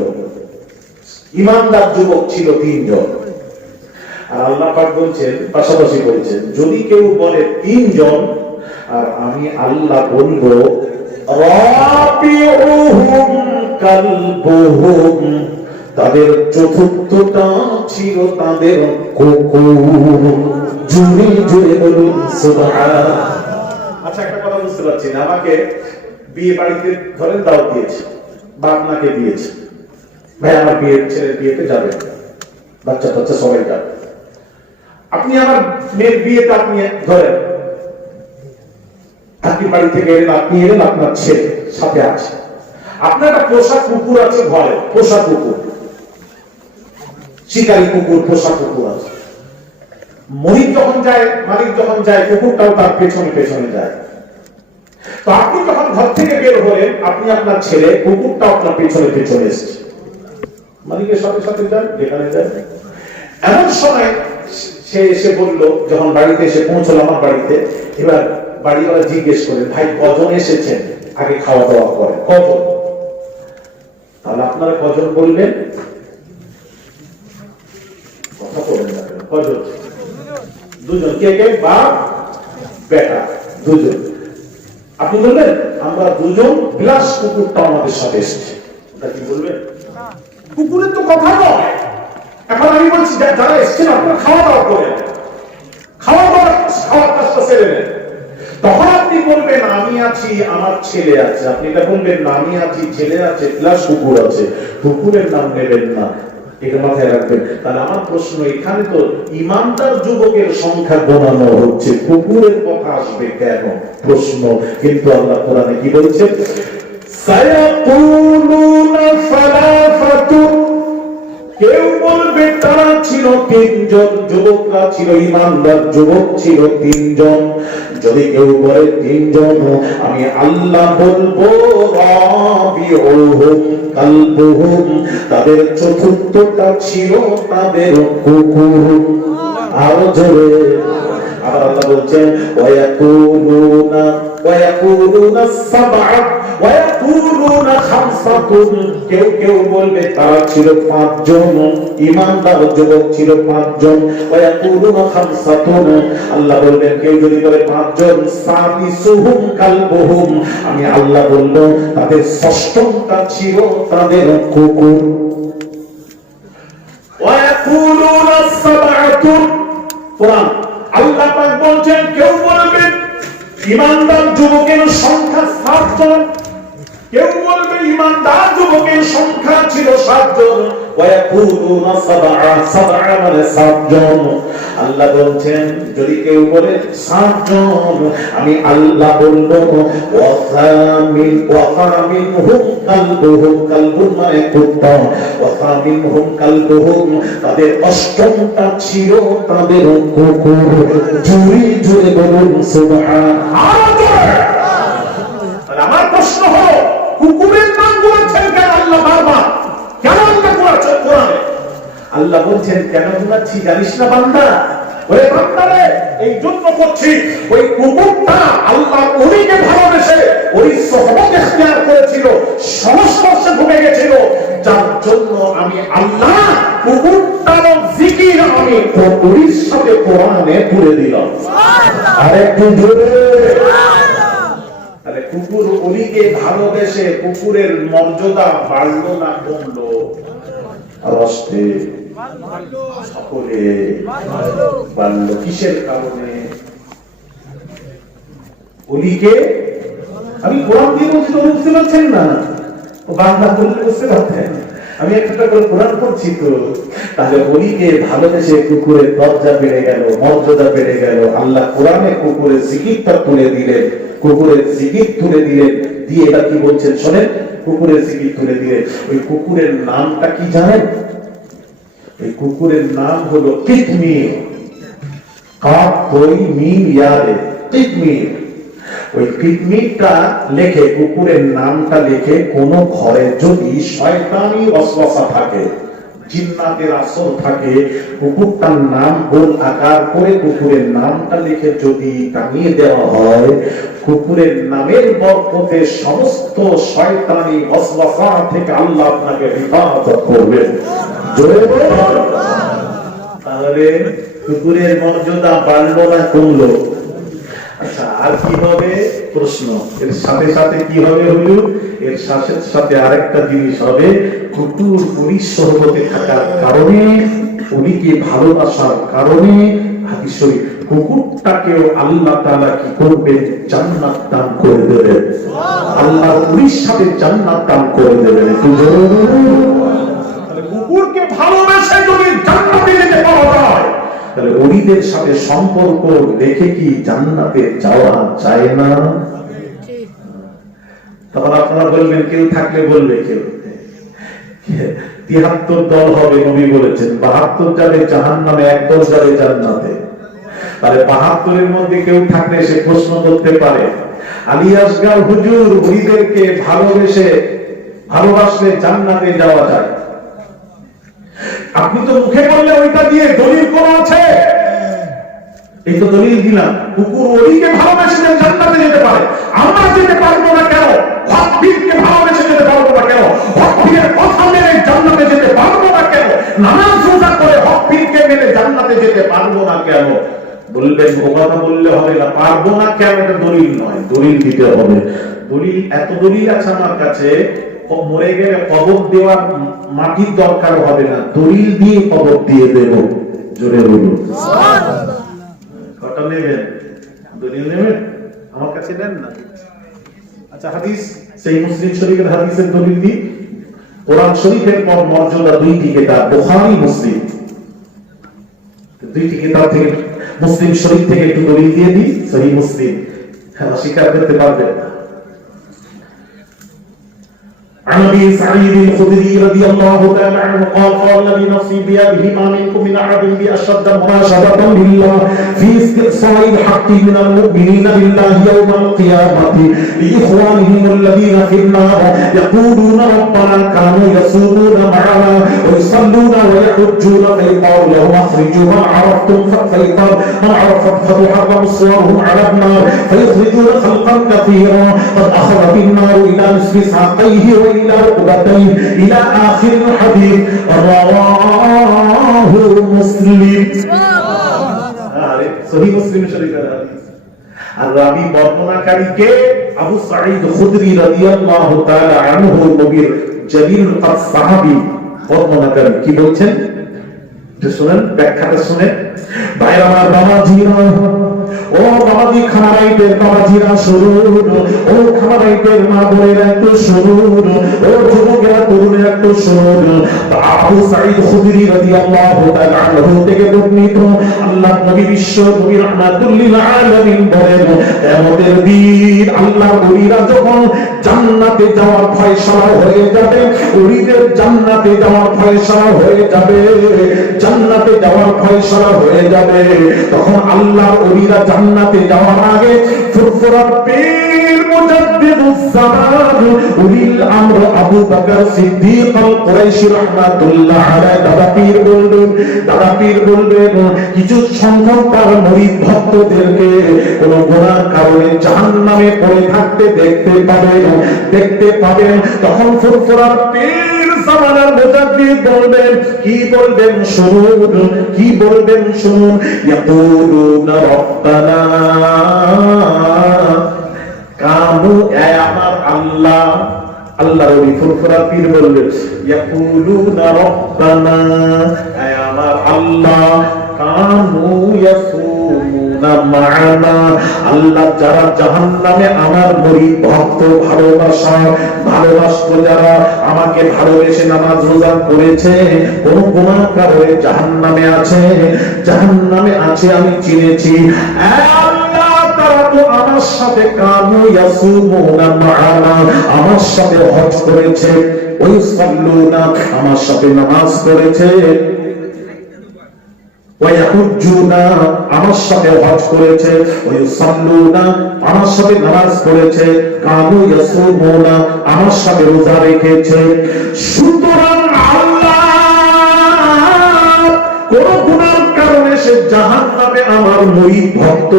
ইমানদার যুবক ছিল 3 জন। আর আল্লাহ পাক বলছেন, পাশাপাশি বলছেন, যদি কেউ বলে 3 জন, আর আমি আল্লাহ বলবো রাবিউহুম কালবুহুম, তাদের চতুর্থটা ছিল তাদের কুকুর। জুড়ে বলুন সুবহানাল্লাহ। আচ্ছা, একটা কথা বুঝতে পারছি না, আমাকে বিয়ে বাড়িতে ধরেন দাওয়াত দিয়েছে বা আপনাকে দিয়েছে, ভাই আমার ছেলের বিয়েতে যাবে, বাচ্চা সবাই যাবে। আপনি আমার মেয়ের বিয়েতে আপনি ধরেন আপনি বাড়ি থেকে এলেন, আপনি এলেন, আপনার ছেলে সাথে আছে, আপনার একটা পোষা কুকুর আছে ঘরে, পোষা কুকুর, শিকারী কুকুর, পোষা কুকুর আছে। মালিক যখন যায় কুকুরটাও তার পেছনে যায়। তো আপনি যখন ঘর থেকে বের হলেন, আপনি আপনার ছেলে, কুকুরটাও আপনার পেছনে এসেছে, মালিকের সাথে যান, যেখানে যায়। এমন সময় সে এসে বললো, যখন বাড়িতে এসে পৌঁছলো আমার বাড়িতে, এবার বাড়িওয়ালা জিজ্ঞেস করে, ভাই কজন এসেছেন, আগে খাওয়া দাওয়া করেন, কজন? তাহলে আপনারা কজন বলবেন? কথা বলেন না, কজন? 2 জন। কে বাপ বেটা 2 জন। আপনি বলবেন আমরা 2 জন, বিলাস কুকুরটা আমাদের সাথে এসেছে, ওটা কি বলবেন? কুকুরের তো কথা নয়। এখন আমি বলছি যারা এসেছেন আপনারা খাওয়া দাওয়া করেন, খাওয়ার কাজটা সেরে নেন। তখন আপনি বলবেন আমি আছি, আমার ছেলে আছে। আপনি এটা বলবেন না, আমি আছি, ছেলে আছে, প্লাস কুকুর আছে। কুকুরের নাম নেবেন না, এটা মাথায় রাখবেন। তাহলে আমার প্রশ্ন, এখানে তো ইমানদার যুবকের সংখ্যা গোনানো হচ্ছে, কুকুরের কথা আসবে কেন? প্রশ্ন। কিন্তু আল্লাহ কোরআনে কি বলছে? সায়াকুলুনা সালাসাতুন, কেউ বলবে তারা ছিল 3 জন। যুবকরা ছিল, ইমানদার যুবক ছিল 3 জন। যদি কেউ বলে 3 জন, আমি আল্লাহ বলবো রাবিউহুম কালবুহুম, তাদের চতুর্থটা ছিল তাদের কুকুর। আরো জোরে। আর আল্লাহ বলছেন ওয়ায়াকুলুনা সাবআ ওয়ায়াকুলুনা খামসাতুন, কেউ কেউ বলবে তারা ছিল 5 জন, ঈমানদার যুবক ছিল 5 জন। ওয়ায়াকুলুনা খামসাতুন, আল্লাহ বলবেন কেউ যদি বলে 5 জন, সাদিসুহুম কালবুহুম, আমি আল্লাহ বলবো তাদের ষষ্ঠটা ছিল তাদের কুকুর। ওয়ায়াকুলুনা সাবআতুন, কোরআন আল্লাহ পাক বলছেন কেউ বলবে ঈমানদার যুবকের সংখ্যা 7 জন, কেউ বলবে ঈমানদার যুবকের সংখ্যা ছিল 7 জন। ওয়ায়াকুলুনা সাবআ মানে 7 জন। আল্লাহ বলছেন যদি কেউ বলে 7 জন, আমি আল্লাহ বলবো ওয়াকামিনহুম কালবুহুম, কালবুন মানে কুত্তা, ওয়াকামিনহুম কালবুহুম, তাদের অষ্টমটা ছিল তাদের কুকুর। জোরে জোরে বলুন সুবহানাল্লাহ। আমার প্রশ্ন হলো কুকুরের নাম বলেছেন কেন আল্লাহ বারবার? কেন আল্লাহ বলেছেন কোরআনে? আল্লাহ বলছেন কেন বলছি জানিস না বান্দা? ওরে বান্দারে, এই জন্য করছি ওই কুকুরটা আল্লাহ ওইকে ভালোবেসে ওই সহবত ইখতিয়ার করেছিল, সংস্পর্শে ঢুকে গেছিল, যার জন্য আমি আল্লাহ কুকুরটার জিকির আমি ওর সাথে কোরআনে তুলে দিলাম। আর একটু জোরে। আরে কুকুর ওলিকে ভালোবেসে কুকুরের মর্যাদা বাড়লো না কমলো? অবশ্যই সকলে বাড়লো। কিসের কারণে? ওলিকে আমি কোরআন দিয়ে বলছি, তো বুঝতে পারছেন না? বাংলা বললে বুঝতে পারতেন। আমি একটা করে কোরআন পড়ছি তো, তাহলে ওলিকে ভালোবেসে কুকুরের দরজা বেড়ে গেল, মর্যাদা বেড়ে গেল। আল্লাহ কোরআনে কুকুরের জিকিরটা তুলে দিলেন, কুকুরের জিকির তুলে দিলেন, দিয়ে এটা কি বলছেন শোনেন, কুকুরের জিকির তুলে দিলেন। ওই কুকুরের নামটা কি জানেন? ওই কুকুরের নাম হলো কিতমির। কাফ কই মিম ইয়াদে, কিতমির। ওই কিতমিরটা লেখে, কুকুরের নামটা লেখে কোন ঘরে যদি শয়তানি ওয়াসওয়াসা থাকে, জিন্নাতের আসর থাকে, কুকুরটার নাম গোল আকার করে কুকুরের নামটা লিখে যদি টাঙিয়ে দেওয়া হয়, কুকুরের নামের বরকতে সমস্ত শয়তানি ওয়াসওয়াসা থেকে আল্লাহ আপনাকে হেফাজত করবেন। জোরে বলুন। তাহলে কুকুরের মর্যাদা বাড়লো না কমলো? আচ্ছা, আর কি হবে প্রশ্ন? এর সাথে সাথে কি হবে হুজুর? এর সাথে সাথে আরেকটা জিনিস হবে, কুকুর পুলিশ সহবতে থাকার কারণে, উনিকে ভালোবাসার কারণে, হাদিস শরীফ, কুকুরটাকেও আল্লাহ তাআলা কি করবেন? জান্নাত দান করে দেবেন। আল্লাহর পুলিশ সাথে জান্নাত দান করে দেবেন। তাহলে কুকুরকে ভালোবেসে যদি জান্নাতে যেতে পাওয়া যায়, তাহলে ওলিদের সাথে সম্পর্ক রেখে কি জান্নাতে যাওয়া যায় না? তখন আপনারা বলবেন, কেউ থাকলে বলবে, কেউ ৭৩ দল হবে নবী বলেছেন, ৭২ যাবে জাহান্নামে, 1 দল যাবে জান্নাতে। তাহলে ৭২-এর মধ্যে কেউ থাকলে সে প্রশ্ন করতে পারে, আলী আসগার হুজুর, ওলিদেরকে ভালোবাসলে জান্নাতে যাওয়া যায়। আপনি তো মুখে বললে ওইটা দিয়ে দলিল কোন আছে? এই তো দলিল দিলাম, কুকুর ওলিকে ভালোবেসে জান্নাতে যেতে পারে। আমরা যেতে পারবো না কেন? হকপীরকে ভালোবেসে যেতে পারবো না কেন? হকপীরের কথা মেনে জান্নাতে যেতে পারবো না কেন? নামাজ রোজা করে হকপীরকে মেনে জান্নাতে যেতে পারবো না কেন? বলবেন ও কথা বললে হবে না, পারবো না কেন, এটা দলিল নয়, দলিল দিতে হবে। দলিল, এত দলিল আছে আমার কাছে, মরে গেলে কবর দেওয়ার মাটির দরকার হবে না, দলিল দিয়ে কবর দিয়ে দেব। জোরে বলুন সুবহানাল্লাহ। কটা নেবেন? দলিল নেবেন? আমার কাছে দেন না। আচ্ছা, হাদিস, সেই মুসলিম শরীফের হাদিসের দলিল দিই। কোরআন শরীফের পর মর্যাদা 2টি কিতাব, বুখারী, মুসলিম। 2টি কিতাব থেকে, মুসলিম শরীফ থেকে একটু দলিল দিয়ে দিই। সহিহ মুসলিম, হ্যাঁ, স্বীকার করতে পারবেন না। عن ابي سعيد الخدري رضي الله تعالى عنه قال قال الذي نفسي بيده ما منكم من احد باشد مناشده لله في استئصال الحق من المؤمنين بالله يوم القيامه لاخوانهم الذين في النار يقولون ربنا كانوا يصومون معنا ويصلون ويحجون فيقال لهم اخرجوا من عرفتم فيقال من عرفت فتحرم صورهم على النار فيخرجون خلقا كثيرا قد اخذت النار الى نصف ساقيه إلى ركبتيه إلى آخر الحديث رواه مسلم সহিহ মুসলিম শরীফের হাদিস। আর রাবী বর্ণনাকারীকে আবু সাঈদ খুদরি রাদিয়াল্লাহু তাআলা আনহু নবীর জলিলুল কদর সাহাবী বর্ণনাকারী কি বলছেন একটু শুনেন, ব্যাখ্যাটা শুনেন। ভাইরা আমার, বাবাজিরা, ও বাবাজি খামারাইটের বাবাজিরা শুনুন, ও খামারাইটের মা বোনেরা একটু শুনুন, ও যুবকেরা তরুণেরা একটু শুনুন। আবু সাঈদ খুদরি রাদিয়াল্লাহু তাআলা আনহু থেকে বর্ণিত আল্লাহর নবী বিশ্ব নবী রাহমাতুল লিল আলামিন বলেন, কিয়ামতের দিন আল্লাহর ওলিরা যখন জান্নাতে যাওয়ার ফয়সালা হয়ে যাবে, ওলিদের জান্নাতে যাওয়ার ফয়সালা হয়ে যাবে, জান্নাতে যাওয়ার ফয়সালা হয়ে যাবে, তখন আল্লাহর ওলিরা জান্নাতে যাওয়ার আগে ফুরফুরা পীর মুজাদ্দিদুজ জামান উলিল আমর আবু বকর সিদ্দিক আল কুরাইশি রাহমাতুল্লাহ আলাইহি দাদা পীর বলবেন কিছু সংখ্যক তার মুরিদ ভক্তদেরকে কোন গুনাহর কারণে জাহান্নামে পড়ে থাকতে দেখতে পাবেন। তখন ফুরফুরা পীর জামানের মুজাদ্দিদ বলবেন, কি বলবেন শুনুন, কি বলবেন শুনুন। ইয়াকুলুনা রব্বানা কামু, আমার আল্লাহ, আল্লাহর ওলি ফুরফুরা পীর বলবেন, ইয়াকুলুনা রব্বানা, আমার আল্লাহ, কামু ইয়াসুমুনা মা'ানা, আল্লাহ যারা জাহান্নামে আমার মুরিদ ভক্ত ভালোবাসতো, যারা আমাকে ভালোবেসে নামাজ রোজা করেছে, কোন গুনাহ কারণে জাহান্নামে আছে আমি চিনেছি। আল্লাহ তারা তো আমার সাথে কানু ইয়াসুমুনা মা'ানা, আমার সাথে হজ করেছে, ওই সাল্লুনা, আমার সাথে নামাজ পড়েছে, ওয়ায়াহুজ্জুনা, আমার সাথে হজ করেছে, ওয়ায়ুসাল্লুনা, আমার সাথে নামাজ পড়েছে, কানু ইয়াসুমুনা, আমার সাথে রোজা রেখেছে। সুতরাং আল্লাহ কোন গুনাহর কারণে সে জাহান্নামে আমার মুরিদ ভক্ত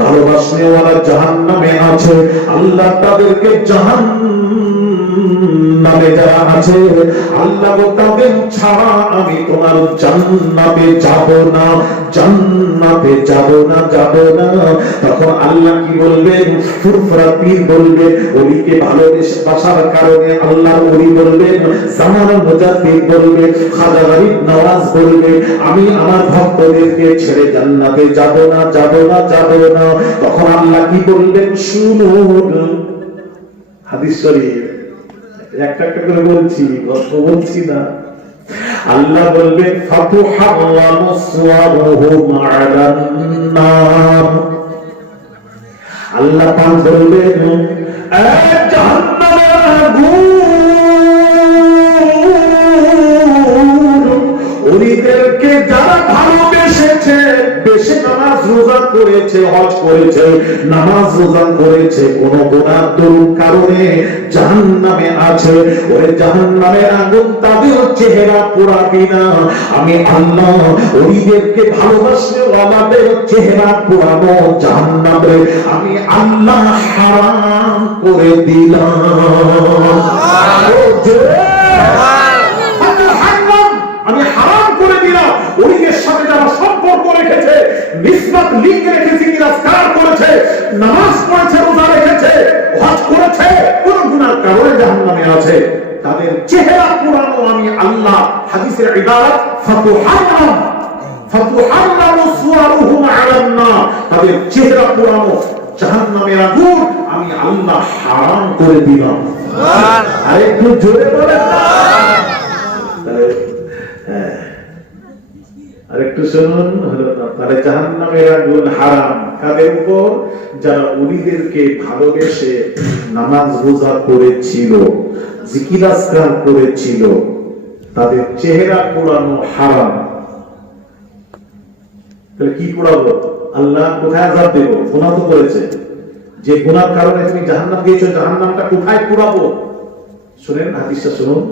ভালোবাসনেওয়ালা জাহান্নামে আছে, আল্লাহ তাদেরকে জাহান্নামে যারা আছে, আল্লাহ তাদের ছাড়া আমি তোমার জান্নাতে যাব না। তখন আল্লাহ কি বলবেন? ফুরফুরা পীর বলবে, ওলিকে ভালোবাসার কারণে আল্লাহ ওলি বলবেন, জামানুল মুজাদ্দিদ বলবে, খাজা গরিব নওয়াজ বলবে, আমি আমার ভক্তদেরকে ছেড়ে জান্নাতে যাব না। তখন আল্লাহ কি বলবেন শুনুন, হাদিস শরীফ একটা করে বলছি, গল্প বলছি না। আল্লাহ বলবেন ফাতুহাল্লামু সুওয়ারুহুম আলান নার, আল্লাহ পাক বলবেন জাহান্নামের আগুন ওলিদেরকে যারা ভালোবেসেছে, বেশি নামাজ রোজা করেছে, হজ করেছে, নামাজ রোজা করেছে, কোন গুনাহ কারণে জাহান্নামে আছে, ওই জাহান্নামের আগুন তাদের চেহারা পোড়াবে না। আমি আল্লাহ ওলিদেরকে ভালোবাসলে ওয়ালাদের চেহারা পোড়ানো জাহান্নামে আমি আল্লাহ হারাম করে দিলাম। আমি হারাম করে দিলাম। ওলিদের সাথে যারা সম্পর্ক রেখেছে, নিসবত লিঙ্ক রেখেছে, নিরাজকার করেছে, নামাজ পড়েছে, রোজা রেখেছে, হজ করেছে, কোন গুনাহর কারণে জাহান্নামে আছে, তাদের চেহারা পোড়ানো আমি আল্লাহ। হাদিসের ইবারত ফাতুহাল্লামু সুওয়ারুহুম আলান নার, তাদের চেহারা পোড়ানো জাহান্নামের আগুন আমি আল্লাহ হারাম করে দিলাম। আরেকটু জোরে বলেন না। আরেকটু শুনুন, তাহলে জাহান্নামের আগুন হারাম, কাদের উপর? যারা ওলিদেরকে ভালোবেসে নামাজ রোজা করেছিল, জিকির আজকার করেছিল, তাদের চেহারা পোড়ানো হারাম। তাহলে কি পোড়াবো? আল্লাহ কোথায় আযাব দেব? গুনাহ তো করেছে, যে গুনার কারণে তুমি জাহান্নাম গিয়েছো, জাহান্নামটা কোথায় পোড়াবো? শুনেন হাদিসটা শুনুন।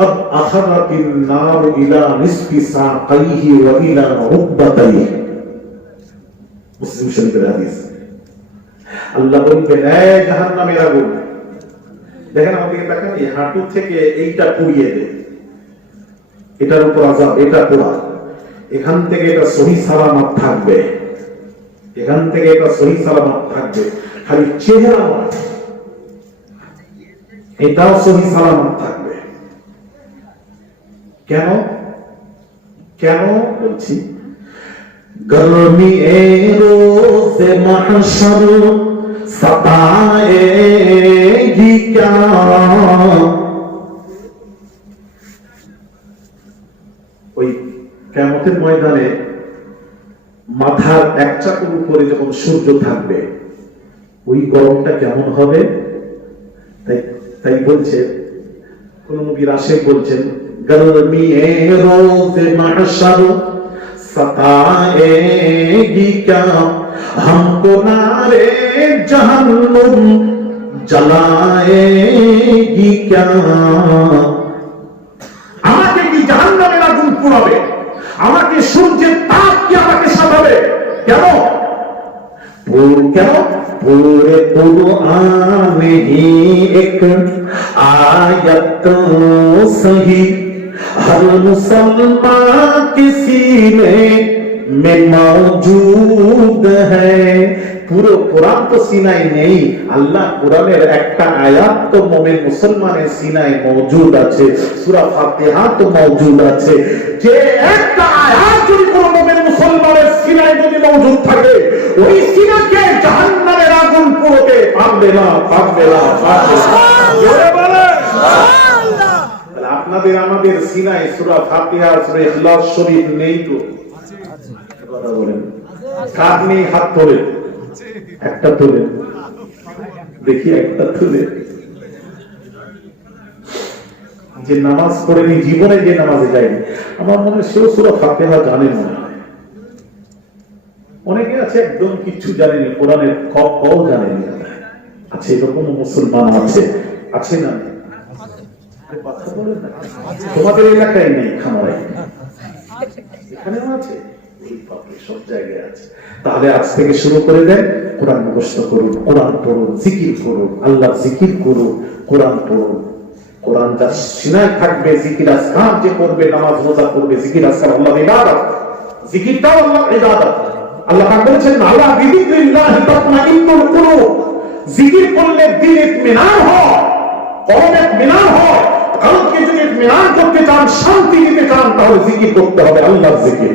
قد أخذت النار إلى نصف ساقيه وإلى ركبتيه। মুসলিম শরীফের হাদিস। আল্লাহ বলবেন, এই জাহান্নামের আগুন, দেখেন আমাদের দেখেন এই হাঁটু থেকে এইটা পুড়িয়ে দে, এটার উপর আযাব, এটা পোড়া, এখান থেকে এটা সহি সালামত থাকবে, এখান থেকে এটা সহি সালামত থাকবে, খালি চেহারা নয়, এটাও সহি সালামত থাকবে। কেন? কেন বলছি? গরমি এ রোজে মাহশর সতায়েগি ক্যা, ওই কিয়ামতের ময়দানে মাথার এক চাকুর উপরে যখন সূর্য থাকবে, ওই গরমটা কেমন হবে? তাই বলছে কোন নবীর আশিক বলছেন, गर्मी रोज महशर सताएगी क्या, हमको नारे जहन्नुम जलाएगी क्या। আমাকে কি জাহান্নামের আগুন পোড়াবে? আমাকে সূর্যের তাপ কি আমাকে সাজাবে? কেন? কেন? पूरे कुरान में ही एक आयत सही हर मुसलमान के सीने में मौजूद है। পুরো কোরআন তো সিনায় নেই, আল্লাহ কোরআনের একটা আয়াত তো মুমিন মুসলমানের সিনায় মওজুদ আছে, সূরা ফাতিহা তো মওজুদ আছে। যে একটা আয়াত যদি কোনো মুমিন মুসলমানের সিনায় যদি মওজুদ থাকে, ওই সিনাকে জাহান্নামের আগুন পুড়োতে পারবে না, পারবে না, পারবে না। জোরে বলেন সুবহানাল্লাহ। তাহলে আপনাদের আমাদের সিনায় সূরা ফাতিহা, সূরা ইখলাস শরীফ নেই তো? কথা বলেন, কার নেই? হাত তোলেন, একটা তোলেন দেখি, একটা তুলে। যে নামাজ পড়েনি, জীবনে যে নামাজে যায়নি, আমার মনে হয় সেও সূরা ফাতিহা জানেন মনে হয়। অনেকে আছে একদম কিছু জানেনি, কোরআনের ক খ জানেনি আছে, এরকম মুসলমান আছে, আছে না? কথা বলেন না, তোমাদের এলাকায় নেই, খামারে এখানেও আছে, সব জায়গায় আছে। তাহলে আজ থেকে শুরু করে দেন, কোরআন মুখস্থ করুন, কোরআন পড়ুন, জিকির করুন, আল্লাহ জিকির করুন, কোরআন পড়ুন। কোরআন যা সিনায় থাকবে, জিকির আজকার যে করবে, নামাজ রোজা করবে, জিকির আজকার আল্লাহর ইবাদত, জিকিরটাও আল্লাহর ইবাদত। আল্লাহ পাক বলেছেন, আল্লাহ বিযিকরিল্লাহি তাতমাইন্নুল কুলুব, জিকির করলে দিল ইতমিনান হয়, কলব ইতমিনান হয়। কলবকে যদি ইতমিনান করতে চান, শান্তি দিতে চান, তাহলে জিকির করতে হবে, আল্লাহর জিকির।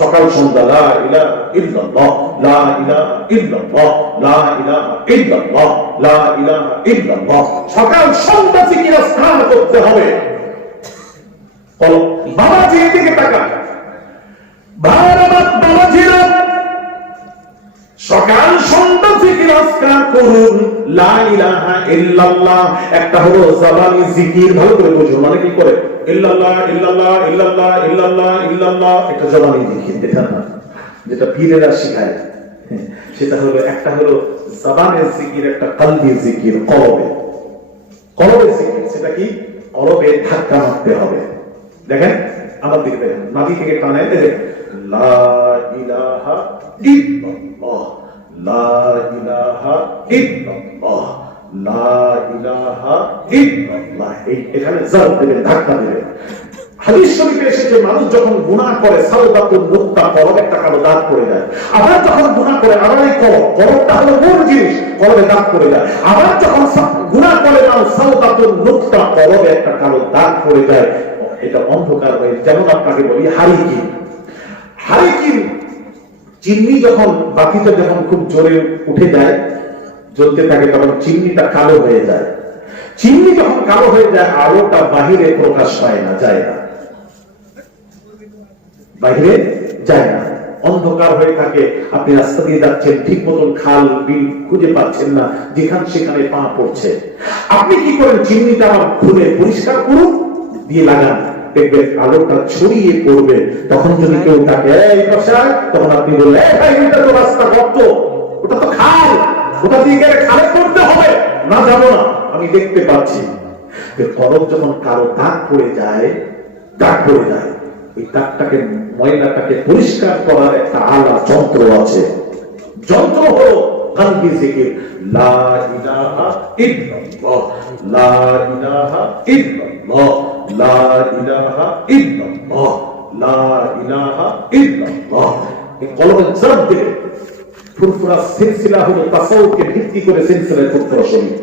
সকাল সন্ধ্যা লা ইলাহা ইল্লাল্লাহ, লা ইলাহা ইল্লাল্লাহ, লা ইলাহা ইল্লাল্লাহ, লা ইলাহা ইল্লাল্লাহ, সকাল সন্ধ্যা জিকির আজকার করতে হবে। বাবাজি এদিকে তাকান, বাবাজিরা সকাল সন্ধ্যা জিকির আজকার করুন, লা ইলাহা ইল্লাল্লাহ। একটা হলো জবানি জিকির, ভালো করে বুঝুন, মানে কি করে? ইল্লাল্লাহ ইল্লাল্লাহ ইল্লাল্লাহ ইল্লাল্লাহ ইল্লাল্লাহ, একটা জবানি জিকির, এটা না যেটা পীরেরা শেখায়, সেটা হলো একটা হলো জবানের জিকির, একটা কলবি জিকির, কলবের জিকির। সেটা কি? কলবে ধাক্কা মারতে হবে। দেখেন আমার দিকে দেখেন, নাভি থেকে টানে, দেখেন লা ইলাহা ইল্লাল্লাহ, লা ইলাহা ইল্লাল্লাহ, লা ইলাহা ইল্লাল্লাহ, এখানে জোর দেবেন, ধাক্কা দেবেন। হাদিস শরীফে এসেছে, মানুষ যখন গুনাহ করে, সাউদাতুন নুক্তা, কলবে একটা কালো দাগ পড়ে যায়। আবার যখন গুনাহ করে, আবার এই কলবটা হলো মূল জিনিস, কলবে দাগ পড়ে যায়। আবার যখন গুনাহ করে, সাউদাতুন নুক্তা, কলবে একটা কালো দাগ পড়ে যায়, এটা অন্ধকার হয়ে। যেমন আপনাকে বলি হারিকিন, চিমনি যখন বাতিটা যখন খুব জোরে উঠে যায়, জ্বলতে থাকে, তখন চিমনিটা কালো হয়ে যায়। চিমনি যখন কালো হয়ে যায়, আলোটা বাহিরে প্রকাশ পায় না, যায় না, বাহিরে যায় না। অন্ধকার হয়ে থাকে, আপনি রাস্তা দিয়ে যাচ্ছেন, ঠিক মতন খাল বিল খুঁজে পাচ্ছেন না, যেখানে সেখানে পা পড়ছে, আপনি কি করেন? চিমনিটা খুলে পরিষ্কার করুন, দিয়ে লাগান, দেখবেন আলোটা ছড়িয়ে পড়বে। তখন যদি কেউ তাকে এই বসায়, তখন আপনি বললেন এই ভাই, এটা তো রাস্তা গর্ত, ওটা তো খাল, ওটা দিয়ে গেলে খালে পড়তে হবে, না যাবো না, আমি দেখতে পাচ্ছি। কলম যখন কারো দাগ পড়ে যায়, ওই দাগটাকে, ময়লাটাকে পরিষ্কার করার একটা আলাদা যন্ত্র আছে। যন্ত্র হলো কলবি জিকির, লা ইলাহা ইল্লাল্লাহ, লা ইলাহা ইল্লাল্লাহ, লা ইলাহা ইল্লাল্লাহ, লা ইলাহা ইল্লাল্লাহ। এই কলমের জব দিলে ফুরফুরা সিলসিলা হলো তাসাউফকে ভিত্তি করে সিলসিলায় ফুরফুরা শরীফ।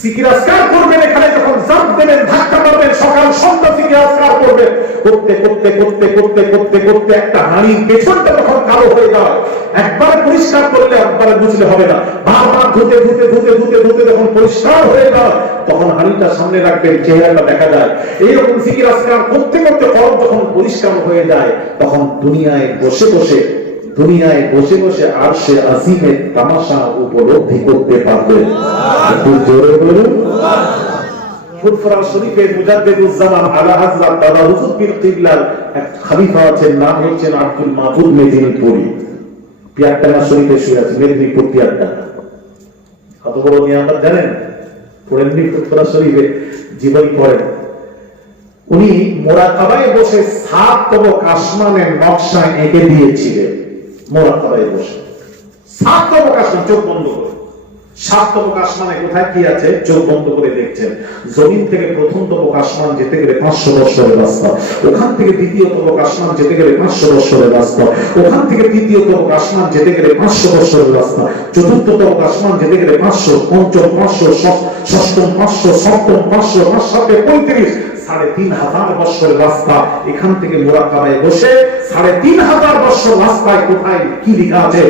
জিকির আজকার করবেন, এখানে যখন জব দেবেন, ধাক্কা মারবেন, সকাল সন্ধ্যা জিকির আজকার করবেন, করতে করতে করতে করতে করতে করতে একটা হাঁড়ির পেছনটা যখন কালো হয়ে যায়, একবার পরিষ্কার করলে একবারে বুঝলে হবে না, বারবার ধুতে ধুতে ধুতে ধুতে ধুতে যখন পরিষ্কার হয়ে যায়, তখন হাঁড়িটা সামনে রাখবেন, চেহারাটা দেখা যায়। এইরকম জিকির আজকার করতে করতে কলম যখন পরিষ্কার হয়ে যায়, তখন দুনিয়ায় বসে বসে আরশে আজিমের তামাশা উপলব্ধি করতে পারবেন। একটু জোরে বলুন ফুরফুরা শরীফের মুজাদ্দিদুজ্জামান আলা হযরত দাদা হুজুর পীর কিবলার এক খলিফা আছেন, নাম হচ্ছেন আব্দুল মাহমুদ মেদিনীপুরি। পিয়ারটানা শরীফে শুয়ে আছে, মেদিনীপুর পিয়ারটানা। কত বড় নিয়ামত জানেন? পড়েননি ফুরফুরা শরীফে? জীবন পড়েন। উনি মোরাকাবায় বসে 7 তবক আসমানের নকশা এঁকে দিয়েছিলেন। মোরাকাবায় বসে 7 তবক আসমান, চোখ বন্ধ করে। 7 তবক আসমানে কোথায় কি আছে চোখ বন্ধ করে দেখছেন। জমিন থেকে প্রথম তবক আসমান যেতে গেলে 500 বছরের রাস্তা, ওখান থেকে দ্বিতীয় তবক আসমান যেতে গেলে 500 বছরের রাস্তা, ওখান থেকে তৃতীয় তবক আসমান যেতে গেলে 500 বছরের রাস্তা, চতুর্থ তবক আসমান যেতে গেলে 500, পঞ্চম 500, ষষ্ঠম 500, সপ্তম 500, 35, 3500 বছরের রাস্তা। এখান থেকে মোরাকাবায় বসে 3500 বছর রাস্তায় কোথায় কি লেখা আছে,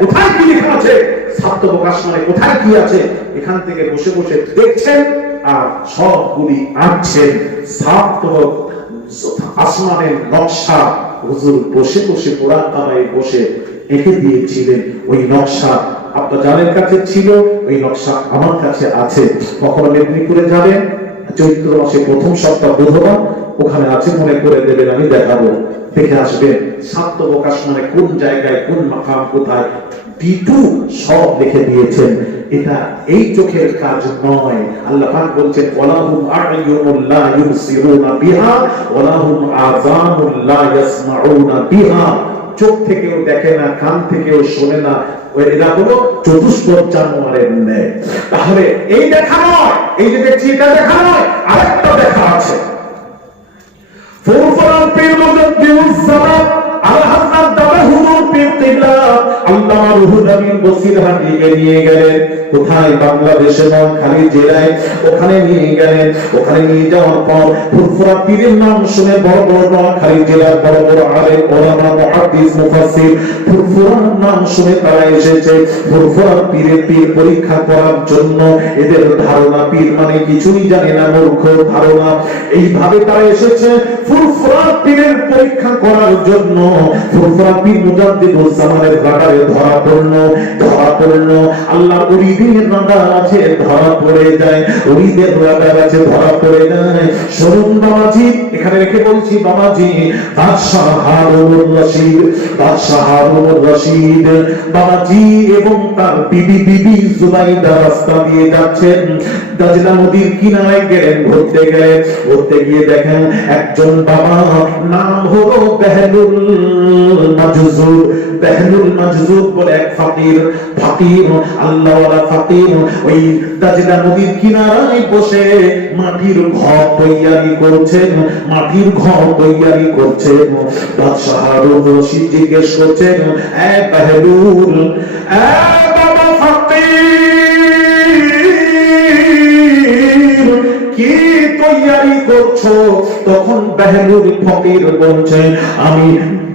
কোথায় কি লেখা আছে, 7 তবক আসমানে কোথায় কি আছে, এখান থেকে বসে বসে দেখছেন আর সবগুলি আঁকছেন। 7 তবক আসমানের নকশা হুজুর বসে বসে মোরাকাবায় বসে এঁকে দিয়েছিলেন। ওই নকশা আপনার যাদের কাছে ছিল, ওই নকশা আমার কাছে আছে। কখনো মেদিনীপুরে যাবেন, চৈত্র মাসে প্রথম সপ্তাহ বুধবার, ওখানে আছে, মনে করে দেবেন, আমি দেখাবো, দেখে আসবেন। 7 তবক আসমানে কোন জায়গায় কোন মাকাম কোথায় ডিটু সব লিখে দিয়েছেন। এটা এই চোখের কাজ নয়। আল্লাহ পাক বলছেন ওয়ালাহুম আ'য়ুনুন লা ইউবসিরুনা বিহা ওয়ালাহুম আযানুন লা ইয়াসমাউনা বিহা। চোখ থেকেও দেখে না, কান থেকেও শোনে না, এরা হলো চতুষ্পদ জানোয়ারের ন্যায়। তাহলে এই দেখা নয়, এই যে দেখছি এটা দেখা নয়, আরেকটা দেখা আছে। ফুরফুরার পীর মুজাদ্দিদুজ্জামান আলা হযরত দাদা হুজুর পীর কিবলা আল্লামা রুহুল আমিন বসিরহাটিকে নিয়ে গেলেন। কোথায়? বাংলাদেশে নোয়াখালী জেলায়। ওখানে নিয়ে গেলেন। ওখানে নিয়ে যাওয়ার পর ফুরফুরা পীরের নাম শুনে বড় বড় নোয়াখালী জেলার বড় বড় আলেম ওলামা মুহাদ্দিস মুফাসসির ফুরফুরার নাম শুনে তারা এসেছে ফুরফুরা পীরের পীর পরীক্ষা করার জন্য। এদের ধারণা পীর মানে কিছুই জানে না, মূর্খ ধারণা। এইভাবে তারা এসেছে ফুরফুরা পীরের পরীক্ষা করার জন্য। ফুরফুরা পীর মুজাদ্দিদুজ্জামানের রাডারে ধরা পড়ল। আল্লাহ ওলিদের রাডার আছে, ধরা পড়ে যায়। ওলিদের রাডার আছে, ধরা পড়ে যায়। শুনুন বাবাজি, এখানে রেখে বলছি বাবাজি, বাদশাহ হারুনুর রশিদ বাবাজি এবং তার বিবি জুবাইদা রাস্তা দিয়ে যাচ্ছেন। দাজলা নদীর কিনারায় গেলেন, ঘুরতে গিয়ে দেখেন একজন বাবা, নাম হলো বেহলুল মাজজুব বলে এক ফকির, আল্লাহওয়ালা ফকির। ওই দাজলা নদীর কিনারায় বসে মাটির ঘর তৈয়ারি করছেন। বাদশাহ হারুন রশিদ জিজ্ঞেস করছেন, এ বেহলুল, এ বাবা ফকির, কি তৈয়ারি করছো? তখন বেহলুল ফকির বলছে, আমি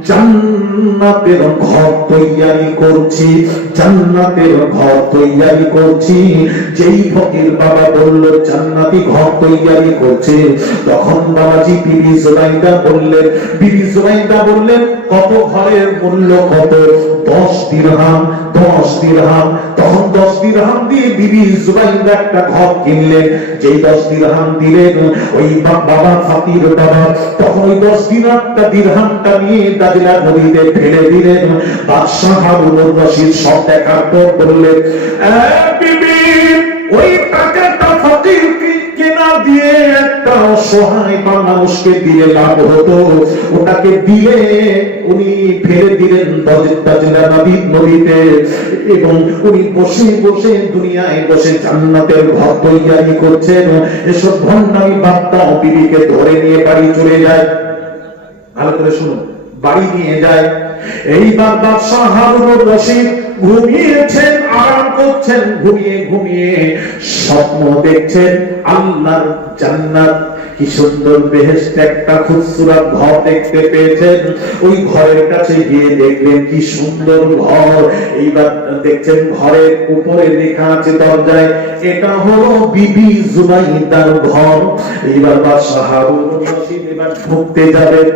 জান্নাতের ঘর তৈয়ারি করছি। যেই ফকির বাবা বলল জান্নাতি ঘর তৈয়ারি করছে, তখন বাবাজি বিবি জুবাইদা বললেন কত ঘরের মূল্য কত? 10 দিরহাম। 10 দিরহাম। তখন 10 দিরহাম দিয়ে বিবি জুবাইদা একটা ঘর কিনলেন। যেই 10 দিরহাম দিলেন ওই বাবা ফাতির বাবা তখন ওই 10 দিরহামটা নিয়ে দাজিলা নদীতে ফেলে দিলেন। বাদশাহ হারুনুর রশিদ সব দেখার পর বললেন, বিবি ওই টাকাটা ফাতিরকে কেনা দিয়ে একটা অসহায় মানুষকে দিয়ে লাভ হতো, ওটাকে দিয়ে উনি ফেলে দিলেন দাজিলা নদীতে এবং উনি বসে বসে দুনিয়ায় বসে জান্নাতের ঘর তৈরি করছেন। এসব ভণ্ডামি বাদ দাও, বিবিকে ধরে নিয়ে বাড়ি চলে যায়। ভালো করে শুনুন, বাড়ি নিয়ে যায়। এইবার বাদশাহ হারুনুর রশিদ ঘুমিয়েছেন, আরাম করছেন। ঘুমিয়ে ঘুমিয়ে স্বপ্ন দেখছেন আল্লাহর জান্নাত, কি সুন্দর বেহেশতে একটা খুবসুরত ঘর দেখতে পেয়েছেন। ওই ঘরের কাছে গিয়ে দেখলেন কি সুন্দর ঘর। এইবার দেখছেন ঘরের উপরে লেখা আছে দরজায়, এটা হলো বিবি জুবাইদার ঘর। এইবার বাদশাহ হারুনুর রশিদ এবার ঢুকতে যাবেন।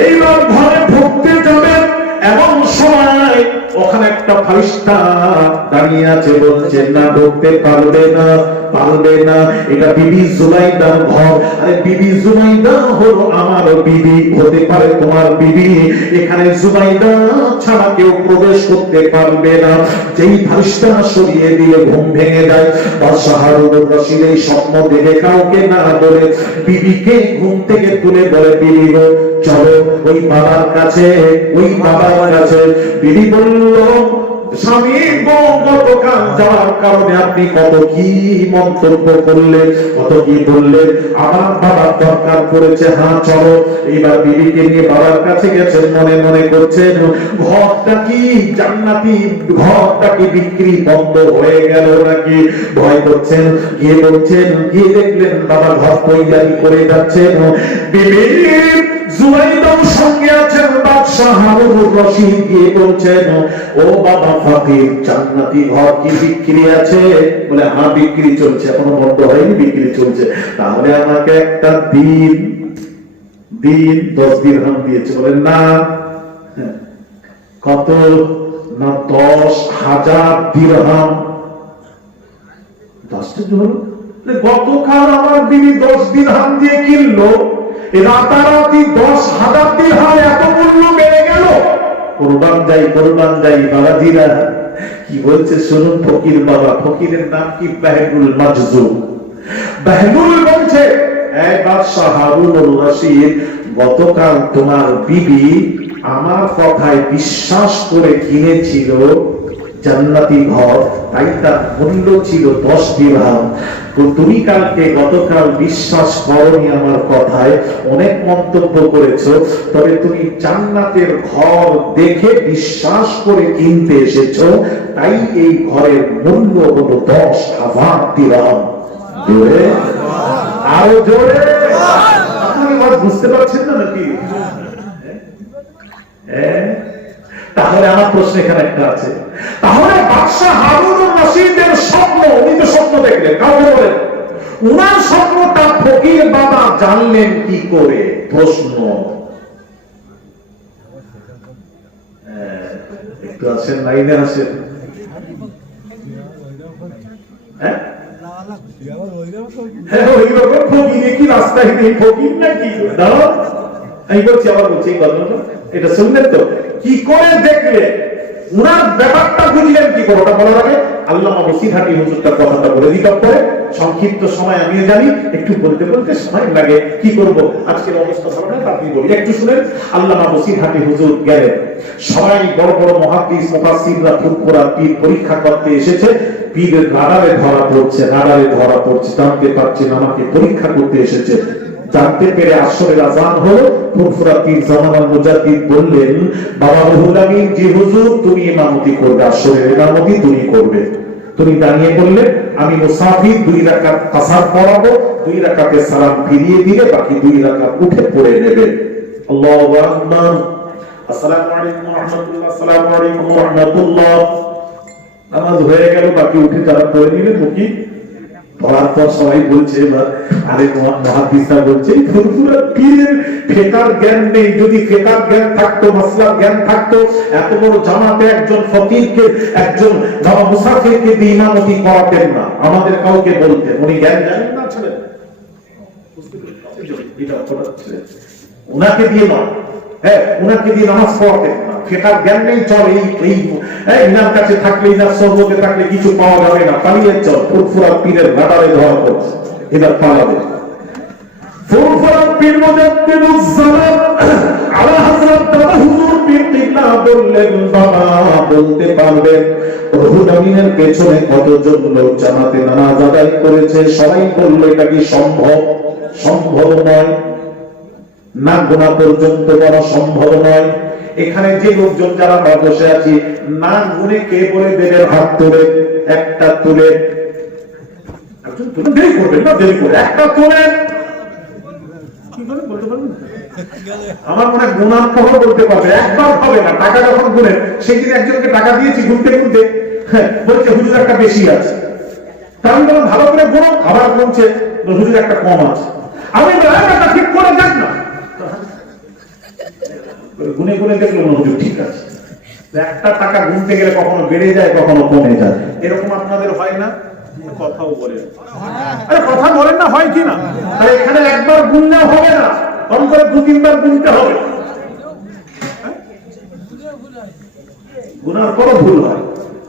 এইবার ঘরে ঢুকতে যাবেন, এমন সময় ওখানে একটা ফারিস্তা দাঁড়িয়ে আছে, বলছে না ঢুকতে পারবে না, পারবে না, এটা বিবি জুবাইদার ঘর। আরে বিবি জুবাইদা হলো আমার বিবি, হতে পারে তোমার বিবি, এখানে জুবাইদা ছাড়া কেউ প্রবেশ করতে পারবে না। যেই ফারিস্তা সরিয়ে দিয়ে ঘুম ভেঙে যায়। বাদশাহ হারুনুর রশিদ এই স্বপ্ন দেখে কাউকে না বলে বিবিকে ঘুম থেকে তুলে বলে, বিবি গো চলো ওই বাবার কাছে, ওই বাবার কাছে। বিবি বলল, স্বামী গতকাল যাওয়ার কারণে আপনি কত কি মন্তব্য করলেন, কত কি বললেন, আমার বাবার দরকার পড়েছে, হ্যাঁ চলো। এইবার বিবিকে নিয়ে বাবার কাছে গেছেন, মনে মনে করছেন ঘরটা কি জান্নাতি, ঘরটা কি বিক্রি বন্ধ হয়ে গেল নাকি ভয় করছেন। গিয়ে বলছেন, গিয়ে দেখলেন বাবা ঘর তৈরি করে যাচ্ছেন। বিবি জুবাইদাও সঙ্গে আছেন। বাদশাহ হারুনুর রশিদ গিয়ে বলছেন, ও বাবা ফাতির, জান্নাতি ঘর কি বিক্রি আছে? বলে হ্যাঁ বিক্রি চলছে, এখনো বন্ধ হয়নি, বিক্রি চলছে। তাহলে আমাকে একটা দিন 10 দিরহাম দিয়েছে। বলে না, কত না 10,000 দিরহাম। 10টা হলো, গতকাল আমার বিবি 10 দিরহাম দিয়ে কিনলো, রাতারাতি 10,000 দিরহাম, এত মূল্য বেড়ে গেল। কোরবান যাই বাবাজিরা। কি বলছে শুনুন ফকির বাবা, ফকিরের নাম কি? বাহলুল মাজজুব। বাহলুল বলছে, এই বাদশাহ হারুনুর রশিদ, গতকাল তোমার বিবি আমার কথায় বিশ্বাস করে কিনেছিল জান্নাতি ঘর, তাই তার মূল্য ছিল 10 দিরহাম। তুমি গতকাল বিশ্বাস করনি আমার কথায়, অনেক মন্তব্য করেছো, তবে তুমি জান্নাতের ঘর দেখে বিশ্বাস করে কিনতে এসেছো, তাই এই ঘরের মূল্য হলো 10,000 দিরহাম। জোরে, আরো জোরে। আপনারা বুঝতে পারছেন না নাকি? তাহলে আমার প্রশ্ন এখানে একটা আছে, তাহলে বাদশাহ হারুনুর রশিদের স্বপ্ন, উনি তো স্বপ্ন দেখলেন, কাউকে বলেন, উনার স্বপ্নটা ফকির বাবা জানলেন কি করে? প্রশ্ন একটু আসেন, লাইনে আসেন। ওই রকম ফকির কি রাস্তায় নেই, ফকির নাকি? আমি বলছি, আবার বলছি এই ঘটনাটা, এটা শুনলেন তো? কি করে দেখলে, উনার ব্যাপারটা বুঝলেন কি করে? ওটা বলার আগে আল্লামা বসিরহাটি হুজুরটার কথাটা বলে দিতে হবে। সংক্ষিপ্ত সময় আমিও জানি, একটু বলতে বলতে সময় লাগে, কি করব, আজকের অবস্থা ভালো না, আপনি বলি একটু শুনেন। আল্লামা বসিরহাটি হুজুর গেলেন, সবাই বড় বড় মুহাদ্দিস মুফাসসিররা ফুরফুরা পীর পরীক্ষা করতে এসেছে। পীরের রাডারে ধরা পড়ছে, জানতে পারছেন আমাকে পরীক্ষা করতে এসেছে। জানতে পেরে আসরের আযান হলো। ফুরফুরা পীর জামানাল মুজাদ্দিদ বললেন, বাবা রুহুল আমিন, জি হুজুর, তুমি ইমামতি করবে, আসরের ইমামতি তুমি করবে। তুমি দাঁড়িয়ে বললে, আমি মুসাফির, 2 রাকাত কাসার পড়াবো, 2 রাকাতে সালাম ফিরিয়ে দিলে বাকি 2 রাকাত উঠে পড়ে নেবে। আল্লাহু আকবার। আসসালামু আলাইকুম ওয়া রাহমাতুল্লাহ, আসসালামু আলাইকুম ওয়া রাহমাতুল্লাহ। নামাজ হয়ে গেল, বাকি উঠে যারা পড়ে নিলে মুকি পড়ার পর সবাই বলছে এবার আরেক মহাদিসরা বলছে ফুরফুরা পীরের ফিকার জ্ঞান নেই, যদি ফিকার জ্ঞান থাকতো, মাসলার জ্ঞান থাকতো, এত বড় জামাতে একজন ফকিরকে, একজন বাবা মুসাফিরকে দিয়ে ইমামতি করাতেন না, আমাদের কাউকে বলতেন। উনি জ্ঞান জানেন না ছিলেন, উনাকে দিয়ে নয়, হ্যাঁ উনাকে দিয়ে নামাজ পড়াতেন না, ফিকার জ্ঞান নেই, চল এই ইনার কাছে থাকলে, ইনার সহবতে থাকলে কিছু পাওয়া যাবে না, পালিয়ে চল, ফুরফুরা পীরের রাডারে ধরা পড়ছে, এবার পালাবে। ফুরফুরা পীর মুজাদ্দিদুজ জামান আলা হযরত দাদা হুজুর পীর কিবলা বললেন, বাবা বলতে পারবেন রুহুল আমিনের পেছনে কতজন লোক জামাতে নামাজ আদায় করেছে? সবাই বলল এটা কি সম্ভব? সম্ভব নয়, না গোনা পর্যন্ত বলা সম্ভব নয়। এখানে যে লোকজন যারা আমরা বসে আছি, না গুনে কে বলে দেবেন হাত তুলে? একটা তুলে, একজন তুলে, দেরি করবেন না, দেরি করে একটা তুলে, বলতে পারবেন? আমার মনে হয় গুনার খবর বলতে পারবে, একবার হবে না। টাকা যখন গুনে, সেদিন একজনকে টাকা দিয়েছি গুনতে গুনতে, হ্যাঁ বলছে হুজুর একটা বেশি আছে, তাহলে বললাম ভালো করে গুনো, আবার গুনছে হুজুর একটা কম আছে, আমি একটা ঠিক করে দেখ না, গুনে গুনে দেখলো না হুজুর ঠিক আছে। একটা টাকা গুনতে গেলে কখনো বেড়ে যায়, কখনো কমে যায়, এরকম আপনাদের হয় না? কথাও বলেন, আরে কথা বলেন না, হয় কি না? তাই এখানে একবার গুনলে হবে না, কম করে 2-3 বার গুনতে হবে, গুনার পরও ভুল হয়।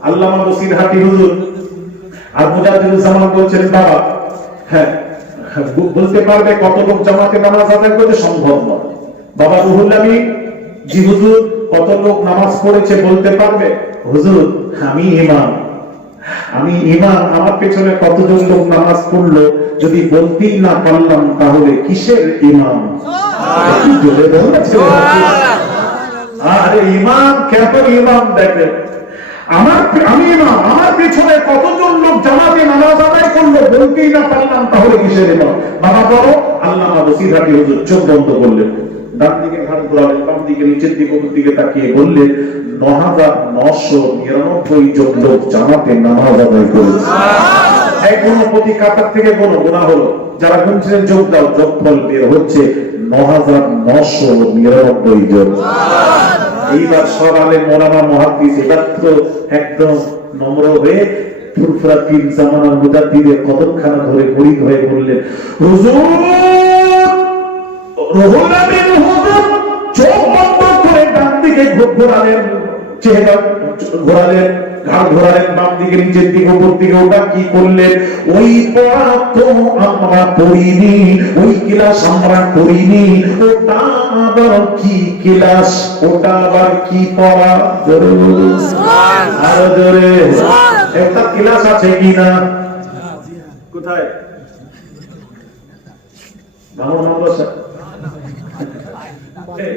আল্লামা বসিরহাটি হুজুর আর মুজাদ্দিদুজ জামান বলছেন, বাবা হ্যাঁ বলতে পারবে কত লোক জামাতে নামাজ আদায় করতে? সম্ভব নয়। বাবা রুহুল আমিন জি হুজুর কত লোক নামাজ পড়েছে বলতে পারবে? হুজুর আমি ইমাম, আমার পেছনে কতজন লোক নামাজ পড়লো যদি বলতেই না পারলাম তাহলে কিসের ইমাম? আরে ইমাম কেন ইমাম? দেখেন আমি ইমাম, আমার পেছনে কতজন লোক জামাতে নামাজ আদায় করলো বলতেই না পারলাম তাহলে কিসের ইমাম? বাবা বলো। আল্লামা বসিরহাটি হুজুর চোখ বন্ধ করলেন, ডান দিকে ঘাট ঘোরালেন, বাম দিকে নিচের দিকে উপর দিকে তাকিয়ে বললেন, ৯,৯৯৯ জন লোক জামাতে নামাজ আদায় করেছে। এক গুণ প্রতি কাতার থেকে গোনা হলো, যারা গুনছিলেন যোগ দাও, যোগফল বের হচ্ছে ৯,৯৯৯ জন। এইবার সব আলেম ওলামা মুহাদ্দিস এবার তো একদম নম্র হয়ে ফুরফুরা পীর জামানার মুজাদ্দিদের কদমখানা ধরে মুরিদ হয়ে বললেন, হুজুর রুহুল আমিন হুজুর চোখ বন্ধ করে ডান দিকে ঘোরালেন, চেহারা ঘোরালেন, ঘাড় ঘোরালেন, বাম দিকে নিচের দিকে উপর দিকে, ওটা কি করলেন? ওই পড়া তো আমরা পড়িনি, ওই ক্লাস আমরা করিনি, ওটা আবার কি ক্লাস? ওটা আবার কি পড়া? আরো জোরে, একটা ক্লাস আছে কিনা? কোথায়? বাংলা মাদ্রাসা?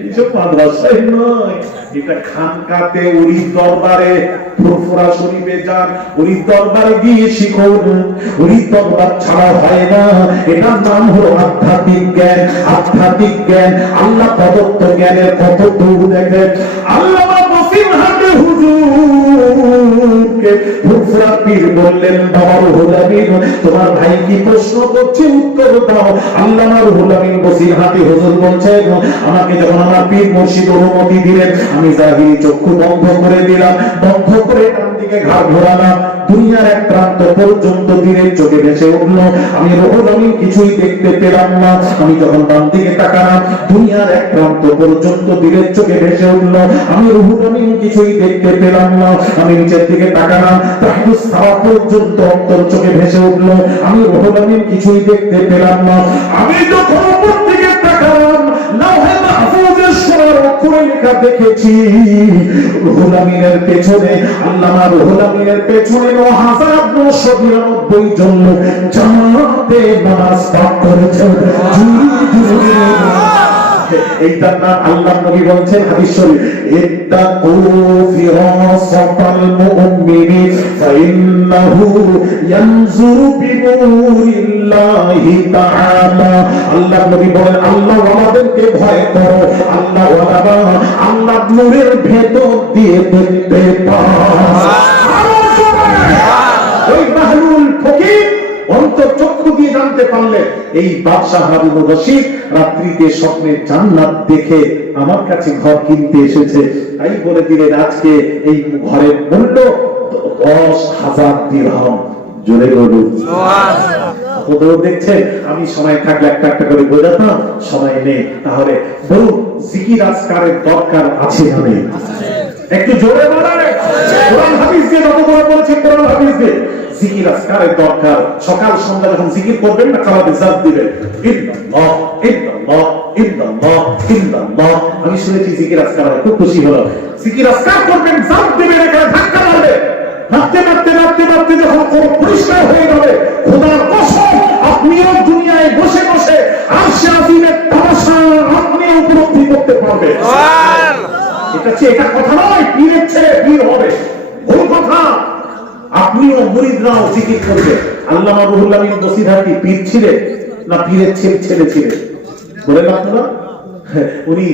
এইসব মাদ্রাসায় নয়, এটা খানকাতে ওই দরবারে ফুরফুরা শরীফে যান, ওই দরবারে গিয়ে শিখুন, ওই দরবার ছাড়া হয় না। এটার নাম হলো আধ্যাত্মিক জ্ঞান। আধ্যাত্মিক জ্ঞান আল্লাহ প্রদত্ত জ্ঞানের কত দূর দেখেন। আল্লামা বসিরহাটি হুজুরকে ফুরফুরা পীর বললেন, বাবা রুহুল আমিন তোমার ভাই কি প্রশ্ন করছে উত্তর দাও। আল্লামা রুহুল আমিন বসিরহাটি হুজুর বলছেন, আমাকে যখন আমার পীর মুর্শিদ অনুমতি দিলেন, আমি জাহিরি চক্ষু বন্ধ করে দিলাম, বন্ধ করে ডান দিকে ঘাড় ঘোরালাম, দুনিয়ার এক প্রান্ত পর্যন্ত দিনের চোখে ভেসে উঠল, আমি রুহুল আমিন কিছুই দেখতে পেলাম না। আমি যখন ডান দিকে তাকালাম, দুনিয়ার এক প্রান্ত পর্যন্ত দিনের চোখে ভেসে উঠল, আমি রুহুল আমিন কিছুই দেখতে পেলাম না। আমি নিচের দিকে তাকালাম, তাহদুস সারা পর্যন্ত অন্তর চোখে ভেসে উঠল, আমি রুহুল আমিন কিছুই দেখতে পেলাম না। আমি যখন উপর দিকে তাকালাম, লাউহে মাহফুজের সূরার অক্ষরে লেখা দেখেছি, রুহুল আমিনের পেছনে, আল্লামা রুহুল আমিনের পেছনে ৯,৯৯৯ জন লোক জামাতে নামাজ পাঠ করেছে। এইটার নাম আল্লাহ নবী বলছেন হাদিস শরীফ, ইত্তাকু ফিরাসাতাল মুমিনি ফাইন্নাহু ইয়ানজুরু বিনুরিল্লাহি তাআলা। আল্লাহ নবী বলেন, আল্লাহ ওয়ালাদেরকে ভয় করো, আল্লাহ ওয়ালারা আল্লাহ নূরের ভেতর দিয়ে দেখতে পায়। ওই মাহলুল ফকির অন্তত দিয়ে জানতে পারলেন এই বাদশাহ হারুনুর রশিদ রাত্রিতে স্বপ্নে জান্নাত দেখে আমার কাছে ঘর কিনতে এসেছে, তাই বলে দিলেন আজকে এই ঘরের মূল্য 10,000 দিরহাম। জোরে বলুন সুবহানাল্লাহ। দেখছেন আমি সময় থাকলে একটা একটা করে বোঝাতাম, সময় নেই। তাহলে বলুন জিকির আজকারের দরকার আছে না নেই? একটু জোরে বলেন। কোরআন হাদিস দিয়ে যত করে বলেছেন, কোরআন হাদিস দিয়ে জিকির আজকারের দরকার। সকাল সন্ধ্যা যখন জিকির করবেন না, কালামে জাত দিবেন ইল্লাল্লাহ ইল্লাল্লাহ ইল্লাল্লাহ ইল্লাল্লাহ। আমি শুনেছি জিকির আজকার খুব খুশি হলো। জিকির আজকার করবেন, জাত দিবেন, এখানে ধাক্কা মারবে। রাখতে রাখতে রাখতে রাখতে যখন পরিষ্কার হয়ে যাবে, খোদার কসম আপনিও দুনিয়ায় বসে বসে আরশে আজিমের তামাশা আপনি উপলব্ধি করতে পারবেন। এটা কথা নয় পীরের ছেলে পীর হবে, ভুল কথা। আপনিও মুরিদরাও জিকির করবে। আল্লামা রুহুল আমিন বসিরহাটি পীর ছিলেন না পীরের ছেলে ছিলেন? বলেন আপনারা। উনি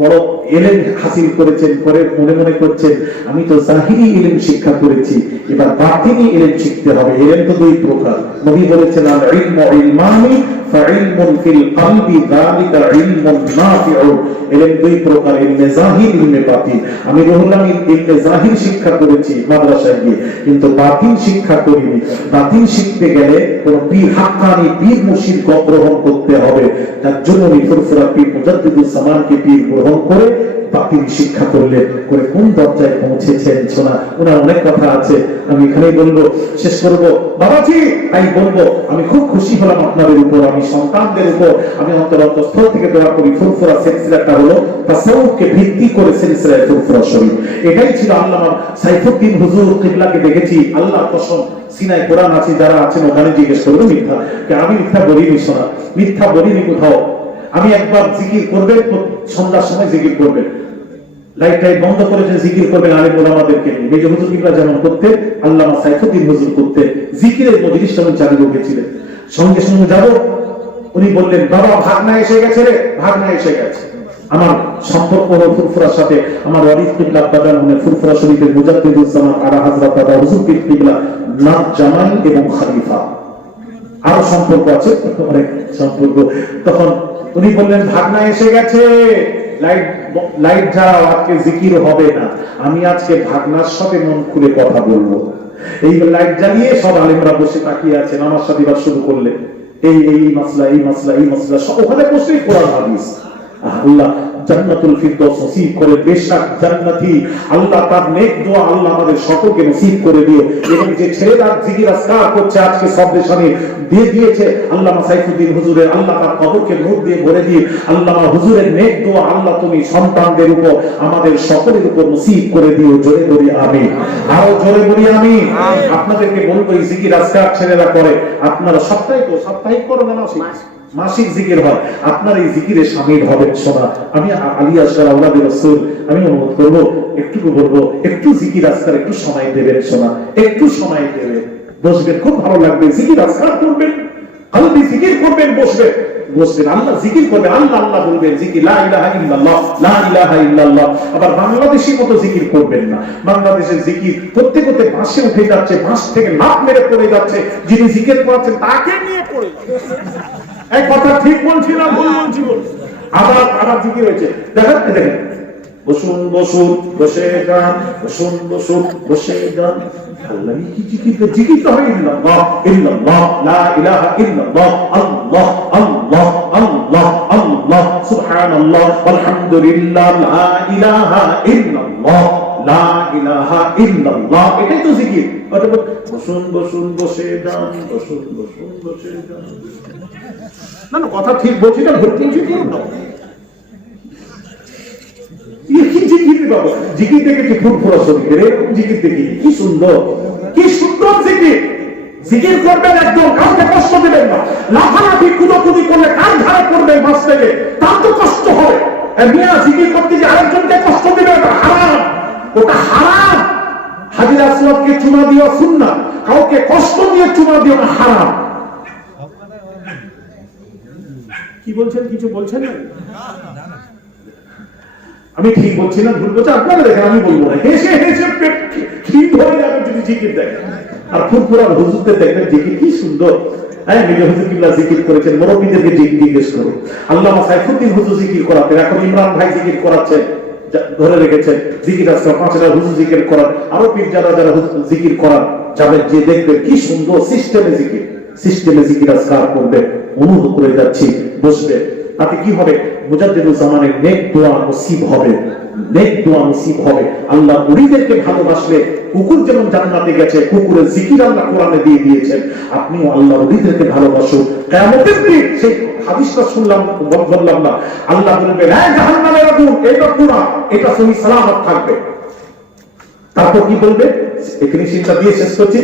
বড় ইলম হাসিল করেছেন, পরে মনে মনে করছেন আমি তো জাহিরি ইলম শিক্ষা করেছি, এবার বাতিনি ইলম শিখতে হবে। ইলম তো দুই প্রকার। নবী বলেছেন আল ইলমু ইলমানি ফাইলমুন ফিল কলবি যালিকা ইলমুন নাফিউ। ইলম দুই প্রকার, ইলমে জাহির, ইলমে বাতিন। আমি রুহুল আমিন ইলমে জাহির শিক্ষা করেছি মাদ্রাসায় গিয়ে, কিন্তু বাতিন শিক্ষা করিনি। বাতিন শিখতে গেলে কোন পীর হাক্কানি পীর মুর্শিদ গ্রহণ করতে হবে। তার জন্য উনি ফুরফুরা পীর মুজাদ্দিদুস জামানকে পীর গ্রহণ করে বাতিন শিক্ষা করলেন। করে কোন দরজায় পৌঁছেছেন শোনা, ওনার অনেক কথা আছে, আমি এখানেই বলবো, শেষ করব। বাবাজি তাই বলবো আমি খুব খুশি হলাম আপনাদের উপর, আমি সন্তানদের উপর আমি অন্তরস্থল থেকে দোয়া করি। ফুরফুরা সিলসিলাটা হলো তাসাউফকে ভিত্তি করে সিলসিলা ফুরফুরা শরীফ। এটাই ছিল আল্লামা সাইফুদ্দিন হুজুর কিবলাকে দেখেছি, আল্লাহর কসম সিনাই কোরআন আছে, যারা আছেন ওখানে জিজ্ঞেস করবে মিথ্যা কে, আমি মিথ্যা বলিনি শোনা, মিথ্যা বলিনি কোথাও। আমি একবার জিকির করবেন, সন্ধ্যার সময় জিকির করবেন, লাইট বন্ধ করে যে জিকির করবেন আলেম ওলামাদেরকে নিয়ে। মেজর হুজুর কিবলা যেমন করতেন, আল্লামা সাইফুদ্দিন হুজুর করতেন। জিকিরের মজলিসটা উনি চালু রেখেছিলেন। সঙ্গে সঙ্গে যাব, উনি বললেন বাবা ভাগনা এসে গেছে রে, ভাগনা এসে গেছে। আমার সম্পর্ক হলো ফুরফুরার সাথে, আমার ওয়ালিদ কিবলা দাদা মানে ফুরফুরা শরীফের মুজাদ্দিদুস জামান আলা হযরত দাদা হুজুর কিবলা নাত জামাই এবং খলিফা, আরো সম্পর্ক আছে অনেক সম্পর্ক। তখন উনি বললেন ভাগনা এসে গেছে, লাইট জ্বালাও, আজকে জিকির হবে না। আমি আজকে ভাগনার সাথে মন খুলে কথা বলবো। এই লাইট জ্বালিয়ে সব আলেমরা বসে তাকিয়ে আছেন, আমার সাথে এবার শুরু করলেন এই মাসলা এই মাসলা এই মাসলা, সব ওখানে বসেই কোরআন হাদিস। আল্লাহ জান্নাতুল ফিরদৌস নসিব করে, বেশক জান্নাতি আল্লাহ তার নেক দোয়া আল্লাহ আমাদের সকলকে নসিব করে দিও। এবং যে ছেলেরা জিকির আজকার করছে আজকে সব দেশানে দিয়ে দিয়েছে আল্লামা সাইফুদ্দিন হুজুরের, আল্লাহ তার কবরকে নূর দিয়ে ভরে দিয়ে আল্লামা হুজুরের নেক দোয়া আল্লাহ তুমি সন্তানদের উপর আমাদের সকলের উপর নসিব করে দিও। জোরে বলি আমিন, আরো জোরে বলি আমিন। আপনাদেরকে বলবো এই জিকির আজকার ছেলেরা করে, আপনারা সাপ্তাহিক করো না মাসিক জিকির হয়, আপনার এই জিকিরে শামিল হবেন। শোনা আমি আলী আসগার আওলাদে রাসূল, আমি অনুরোধ করবো একটু বলবো একটু জিকির আজকার একটু সময় দেবেন। শোনা একটু সময় দেবেন, বসবেন, খুব ভালো লাগবে। জিকির আজকার করবেন, কলবি জিকির করবেন, বসবেন আল্লাহ জিকির করবেন, আল্লাহ আল্লাহ বলবেন, জিকির লা ইলাহা ইল্লাল্লাহ লা ইলাহা ইল্লাল্লাহ। আবার বাংলাদেশী মতো জিকির করবেন না। বাংলাদেশের জিকির করতে করতে বাঁশে উঠে যাচ্ছে, বাঁশ থেকে লাফ মেরে পড়ে যাচ্ছে, যিনি জিকির করাচ্ছেন তাকে নিয়ে পড়ে যাচ্ছে। এই কথা ঠিক বলছি না ভুল বলছি? আবার জিকির হয়েছে, দেখেন বসুন বসুন বসে যান, বসুন বসুন বসে যান। আল্লাহ কি জিকির তো হয় ইল্লাল্লাহ ইল্লাল্লাহ লা ইলাহা ইল্লাল্লাহ আল্লাহ আল্লাহ আল্লাহ আল্লাহ সুবহানাল্লাহ আলহামদুলিল্লাহ লা ইলাহা ইল্লাল্লাহ লা ইলাহা ইল্লাল্লাহ। এটাই তো জিকির। বসুন বসুন বসে যান, বসুন বসুন বসে যান। না কথা ঠিক বলছি না, ভুল বলছি না। জিকির দেখেছি ফুরফুরা শরীফের, এরকম জিকির দেখিনি। কি সুন্দর জিকির। জিকির করবেন একদম, কাউকে কষ্ট দেবেন না। লাফালাফি কুদোকুদি করলে কার ধারে করবেন বাস থেকে, তার তো কষ্ট হবে। মিয়া জিকির করতে যে আরেকজনকে কষ্ট দেবে, ওটা হারাম, ওটা হারাম। হাজির আসওয়াদকে চুমা দেওয়া সুন্নাত, কাউকে কষ্ট দিয়ে চুমা দেওয়া না, হারাম। কি বলছেন, কিছু বলছেন না? আমি ঠিক বলছি না ভুল বলছি? আপনারা দেখেন, আমি বলবো না। হেসে হেসে পেট ঠিক হয়ে যাবে যদি জিকির দেখেন। আর ফুরফুরার হুজুরদের দেখবেন জিকির কি সুন্দর। হ্যাঁ, মির্জা হুজুর কিবলা জিকির করেছেন, মুরব্বীদেরকে জিজ্ঞেস করো। আল্লামা সাইফুদ্দিন হুজুর জিকির করাতেন, এখন ইমরান ভাই জিকির করাচ্ছে, ধরে রেখেছেন জিকির আজকাল 5000 হুজুর জিকির করার, আরো পীর যারা যারা জিকির করার যাবেন, যে দেখবে কি সুন্দর সিস্টেমে জিকির আজকাল করবে। অনুরোধ করে যাচ্ছি, বসবে। তাতে কি হবে? মুজাদ্দিদুল জামানের নেক দোয়া নসিব হবে, নেক দোয়া নসিব হবে। আল্লাহ মুরিদদেরকে ভালোবাসলে কুকুর যেমন জান্নাতে গেছে, কুকুরের জিকির আল্লাহ কোরআনে দিয়ে দিয়েছেন, আপনিও আল্লাহ মুরিদদেরকে ভালোবাসুন। কিয়ামতের দিন সেই হাদিসটা শুনলাম, বললাম না, আল্লাহ বলবেন হ্যাঁ জাহান্নামের আগুন, এটা পুরা, এটা সহি সালামত থাকবে। তারপর কি বলবে? এখানে শিক্ষা দিয়ে শেষ করছি।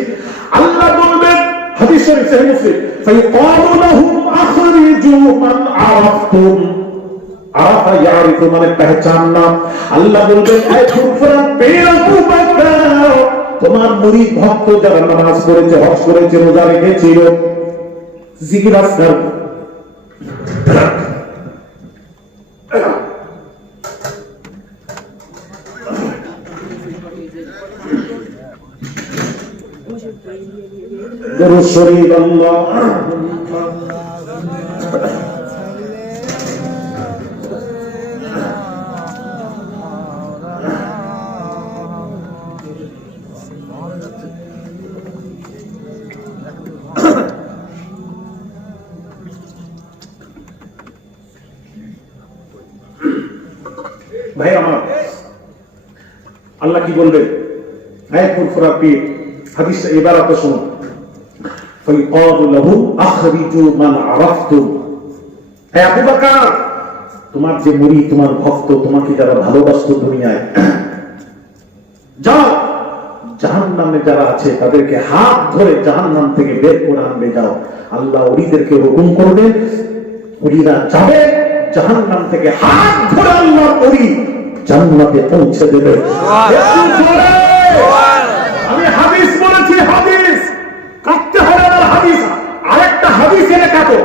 আল্লাহ বলবেন, হাদিস শরীফ সহিহ মুসলিম, ফায়াকালু লাহুম আখরিজু মান আরাফতুম। আরাফা ইয়ারিফু মানে পহচাননা। আল্লাহ বলবেন হে কুফরা বের আবু বকর, তোমার মুরিদ ভক্ত যারা নামাজ পড়েছে, হজ করেছে, রোজা রেখেছিল, জিকির আজকার দরুদ শরীফ আল্লাহ ভাই আমার, আল্লাহ কি বলবেন? হ্যাঁ ফুরফুরা পীর, হাদিসটা এবার আপনারা শুনুন। ফায়াকালু লাহুম আখরিজু মান আরাফতুম। হে আবু বকর, তোমার যে মুরিদ, তোমার ভক্ত, তোমাকে যারা ভালোবাসতো দুনিয়ায়, যাও জাহান্নামে যারা আছে তাদেরকে হাত ধরে জাহান্নাম থেকে বের করে আনবে, যাও। আল্লাহ ওলিদেরকে হুকুম করবেন, ওলিরা যাবে জাহান্নাম থেকে, হাত ধরে আল্লাহ ওলি জান্নাতে পৌঁছে দেবে। আমি হাদিস বলেছি, হাদিস কাটতে হবে না, হাদিস আরেকটা হাদিস এনে কাটো,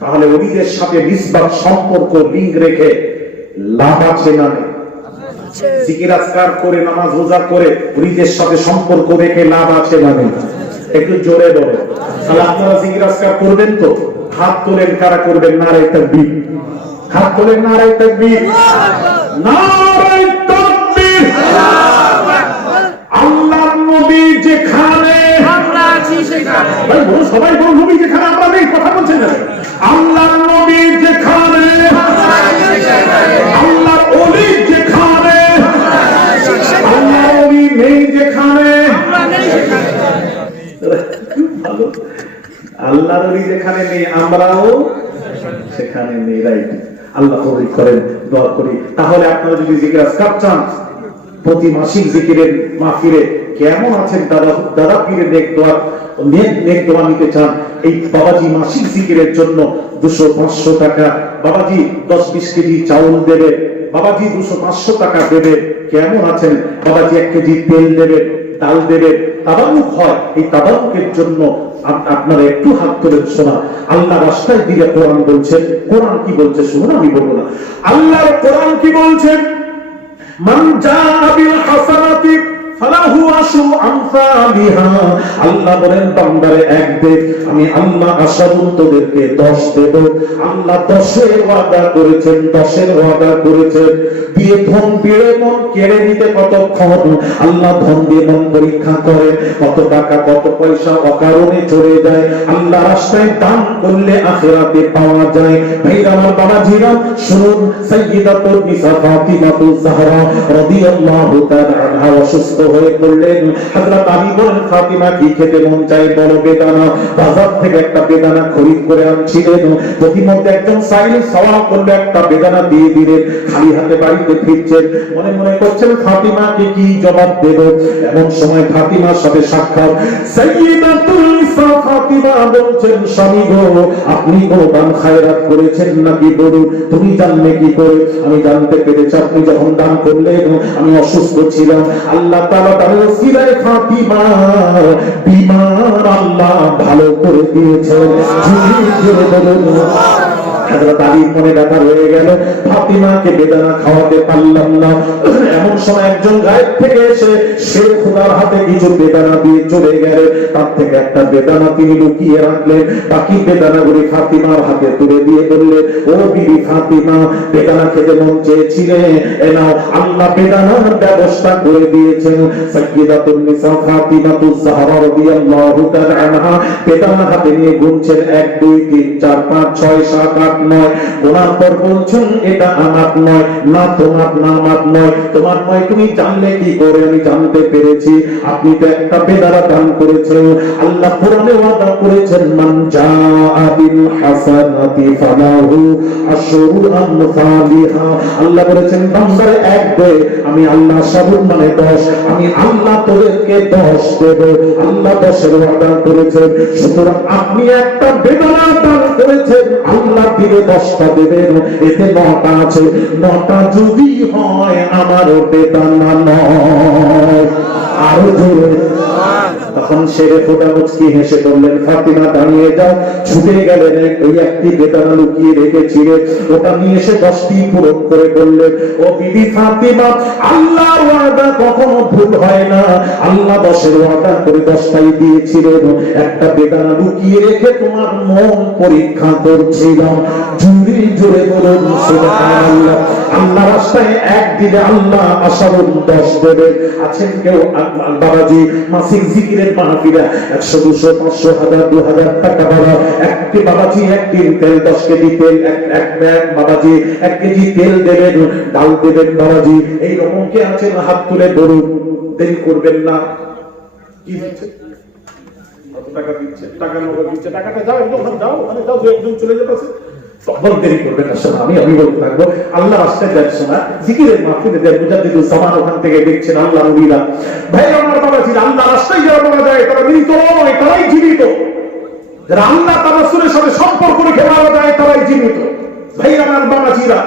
তাহলে ওলিদের সাথে নিসবত সম্পর্ক লিঙ্ক রেখে লাভ আছে না? জিকির আজকার করে, নামাজ রোজা করে ওলিদের সাথে সম্পর্ক রেখে লাভ আছে না? একটু জোরে বলো। তাহলে আপনারা জিকির আজকার করবেন তো? হাত তোলেন, কারা করবেন? নারে তাকবীর। হাত তোলেন, নারে তাকবীর, নারে তাকবীর। আল্লাহর নবী যেখানে, আমরা আছি সেখানে। ভাই বলো, সবাই বলো, নবী যেখানে, আমরা নেই, কথা বলছেন না। আল্লাহর নবী যেখানে, আমরা আছি সেখানে। আল্লাহর ওলি যেখানে, আমরা আছি সেখানে। আল্লাহর ওলি নেই যেখানে, আমরা নেই সেখানে। ভালো, আল্লাহর ওলি যেখানে নেই, আমরাও সেখানে নেই। রাইট, আল্লাহ কবুল করেন, দোয়া করি। তাহলে আপনারা যদি জিকির আজকার চান, প্রতি মাসিক জিকিরের মাহফিলে কেমন আছেন দাদা পীরের নেক দোয়া নিতে চান, এই বাবাজি মাসিক জিকিরের জন্য 200-500 টাকা, বাবাজি 10-20 কেজি চাউল দেবে, বাবাজি 200-500 টাকা দেবে। কেমন আছেন? বাবাজি 1 কেজি তেল দেবে, ডাল দেবে, তাবারুক হয়। এই তাবারুকের জন্য আপনারা একটু হাত তুলে শোনা। আল্লাহ রাস্তায় দিলে কোরআন বলছেন, কোরআন কি বলছে শুনুন, আমি বলবো না। আল্লাহর কোরআন কি বলছেন? মান জাআ বিল হাসানাতি ফালাহু আশরু আমসালিহা। আল্লাহ বলেন বান্দারে এক দে, আমি আল্লাহ আশারুন তোদেরকে 10 দেব। আল্লাহ 10-এর ওয়াদা করেছেন, 10-এর ওয়াদা করেছেন। দিয়ে ধন দিয়ে মন কেড়ে নিতে কতক্ষণ? আল্লাহ ধন দিয়ে মন পরীক্ষা করে, কত টাকা কত পয়সা অকারণে চলে যায়। আল্লাহ রাস্তায় দান করলে আখিরাতে পাওয়া যায়। ভাইরা আমার, বাবাজিরা শুনুন, সাইয়্যিদাতুন নিসা ফাতিমাতুজ জাহরা রাদিয়াল্লাহু তাআলা আনহা অসুস্থ হয়ে পড়লেন। হযরত আলী বলেন, ফাতিমা কি খেতে মন চায়? বড় বেদানা। বাজার থেকে একটা বেদানা খরিদ করে আনছিলেন। প্রতিমধ্যে একজন সাইল সওয়াল করলে একটা বেদানা দিয়ে দিলেন। খালি হাতে বাড়িতে ফিরছেন, মনে মনে করছেন ফাতিমাকে কি জবাব দেব। এমন সময় ফাতিমার সাথে সাক্ষাৎ। সাইয়্যিদাতুল নিসা ফাতিমা বলছেন, স্বামী গো, আপনি কোনো দান খায়রাত করেছেন নাকি? বলুন, তুমি জানলে কি করে? আমি জানতে পেরেছি আপনি যখন দান করলেন আমি অসুস্থ ছিলাম। আল্লাহ তাআলা তার ওসিলায় ফাতিমা বিমার আল্লাহ ভালো করে দিয়েছেন। বলুন হযরত আলীর মনে ব্যথা রয়ে গেল, ফাতিমাকে বেদানা খাওয়াতে পারলাম না। এমন সময় একজন গায়েব থেকে এসে সে খোদার হাতে কিছু বেদানা দিয়ে চলে গেল। তার থেকে একটা বেদানা তিনি লুকিয়ে রাখলেন, বাকি বেদানাগুলি ফাতিমার হাতে তুলে দিয়ে বললেন, ও বিবি ফাতিমা, বেদানা খেতে মন চেয়েছিলে, এ নাও, আল্লাহ বেদানার ব্যবস্থা করে দিয়েছেন। সাইয়্যিদাতুন নিসা ফাতিমাতুজ জাহরা রাদিয়াল্লাহু তাআলা আনহা বেদানা হাতে নিয়ে গুনছেন 1 2 3 4 5 6 7 8 9, গোনার পর বলছেন এটা আমার নয়, না তোমার, না আমার নয়, তোমার নয়। তুমি জানলে কি করে? আমি জানতে পেরেছি, আপনি তো একটা বেদানা দান করেছেন। আল্লাহ কোরআনে ওয়াদা করেছেন, মান জাআ বিল হাসানাতি ফালাহু আশরু আমসালিহা। আল্লাহ বলেছেন, বান্দার এক দেয়, আমি আল্লাহ সাবুন মানে 10, আমি আল্লাহ তোদেরকে 10 দেব। আল্লাহ 10-এর ওয়াদা করেছেন। সুতরাং আপনি একটা বেদানা দান করেছেন, আল্লাহ দিলে 10টা দেবেন, এতে 9টা আছে। 9টা যদি হয় আমার বেদানা নয়। আরো জোরে। তখন শেরে খোদা মুচকি হেসে বললেন, ফাতিমা দাঁড়িয়ে যাও। ছুটে গেলেন, ওই একটি বেদানা লুকিয়ে রেখেছিলেন, ওটা নিয়ে এসে 10টি পূরণ করে বললেন, ও বিবি ফাতিমা, আল্লাহর ওয়াদা কখনো ভুল হয় না। আল্লাহ 10-এর ওয়াদা করে 10টাই দিয়েছিলেন। একটা বেদানা লুকিয়ে রেখে তোমার মন পরীক্ষা করছিলাম। জুড়ে জুড়ে বলুন সুবহানাল্লাহ। আল্লাহ রাস্তায় এক দিলে আল্লাহ আশারুল 10 দেবে। আছেন কেউ বাবাজি মাসিক জিকিরের মাহফিলে 100 200 500 1000 2000 টাকা বাবা, একটি বাবাজি একটি তেল 10 কেজি তেল, এক ব্যাগ বাবাজি 1 কেজি তেল দেবেন, ডাল দেবেন বাবাজি। এই রকম কে আছেন? হাত তুলে বলুন, দেরি করবেন না। কি দিচ্ছে? কত টাকা দিচ্ছে? টাকা নগদ দিচ্ছে, টাকাটা যাও, একদম দাও, মানে দাও, একদম চলে যাচ্ছে। তখন দেরি করবেন না। শোনা, আমি বলতে থাকবো, আল্লাহ রাস্তায় যান, শোনা জিকিরের মাহফিলে দেন, মুজাদ্দিদুল জামান ওখান থেকে দেখছেন আল্লাহ নবীরা। ভাই আমার বাবা ছিল, আল্লাহ রাস্তায় যারা বলা যায় তারা মৃত নয়, তারাই জীবিত। যারা আল্লাহ তার রাসূলের সাথে সম্পর্ক রেখে মারা যায় তারাই জীবিত। ভাই আমার বাবাজিরা,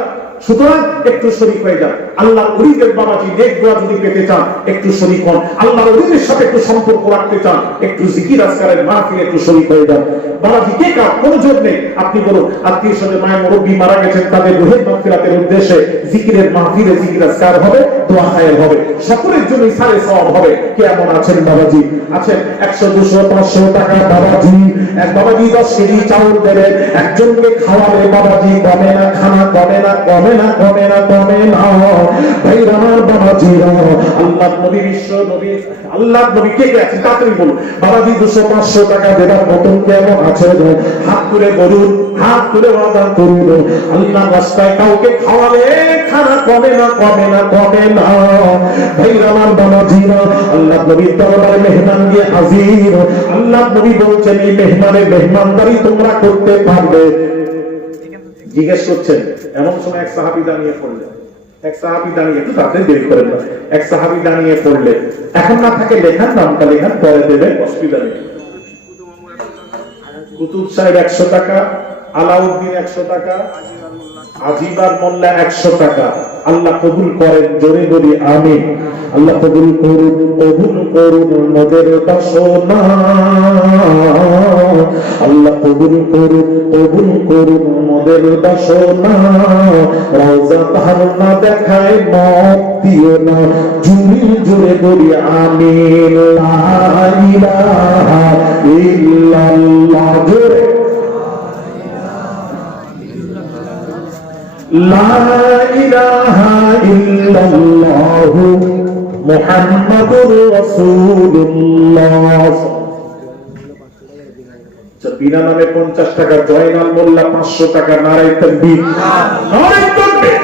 সুতরাং একটু শরীক হয়ে যান। আল্লাহর ওলিদের বাবাজি নেক দোয়া যদি পেতে চান, একটু শরীক হন। আল্লাহর ওলিদের সাথে একটু সম্পর্ক রাখতে চান, একটু জিকির আজকারের মাহফিলে একটু শরীক হয়ে যান। বাবাজি কে কার কোনো জোর নেই। আপনি বলুন, আত্মীয় স্বজন মায়ের মুরব্বী মারা গেছেন, তাদের রুহের মাগফিরাতের উদ্দেশ্যে জিকিরের মাহফিলে জিকির আজকার হবে, দোয়া খায়ের হবে, সকলের জন্য ইসারে সওয়াব হবে। কেমন আছেন বাবাজি? আছেন 100 200 500 টাকা বাবাজি, এক বাবাজি 10 কেজি চাউল দেবেন, একজনকে খাওয়াবে বাবাজি, কমে না, খানা কমে না, কমে না, কমে না, কমে না। ভাই আমার বাবাজি, আল্লাহ নবী, বিশ্ব নবী, আল্লাহ নবী কে কে আছে তাড়াতাড়ি বলুন। বাবাজি 200 500 টাকা দেবার মতন কেমন আছে? হাত তুলে বলুন, হাত তুলে ওয়াদা করুন। আল্লাহ রাস্তায় কাউকে খাওয়ালে খানা কমে না, কমে না, কমে না। ভাই আমার বাবাজি, আল্লাহ নবীর দরবারে মেহমান দিয়ে হাজির। আল্লাহ নবী বলছেন, এই মেহমানের মেহমানদারি তোমরা করতে পারবে? জিজ্ঞেস করছেন। এমন সময় এক সাহাবী দাঁড়িয়ে পড়লেন, এক সাহাবী দাঁড়িয়ে, একটু তাড়াতাড়ি দেরি করেন না, এক সাহাবী দাঁড়িয়ে পড়লেন। এখন না থাকে লেখার নামটা লেখান, পরে দেবেন, অসুবিধা নেই। কুতুব সাহেব 100 টাকা, আলাউদ্দিন 100 টাকা, আজিবার মোল্লা 100 টাকা। আল্লাহ কবুল করেন, জোরে বলি আমিন। আল্লাহ কবুল করুন, কবুল করুন মোদের বাসনা। আল্লাহ কবুল করুন, কবুল করুন মোদের বাসনা। রওজা তাহার না দেখায় মত দিও না, জুড়ি জুড়ে বলি আমিন। লা ইলাহা ইল্লাল্লাহ, জোরে লা ইলাহা ইল্লাল্লাহ মুহাম্মাদুর রাসূলুল্লাহ। বিনা নামে 50 টাকা, জয়নাল মোল্লা 500 টাকা। নারায়ে তাকবীর, নারায়ে তাকবীর।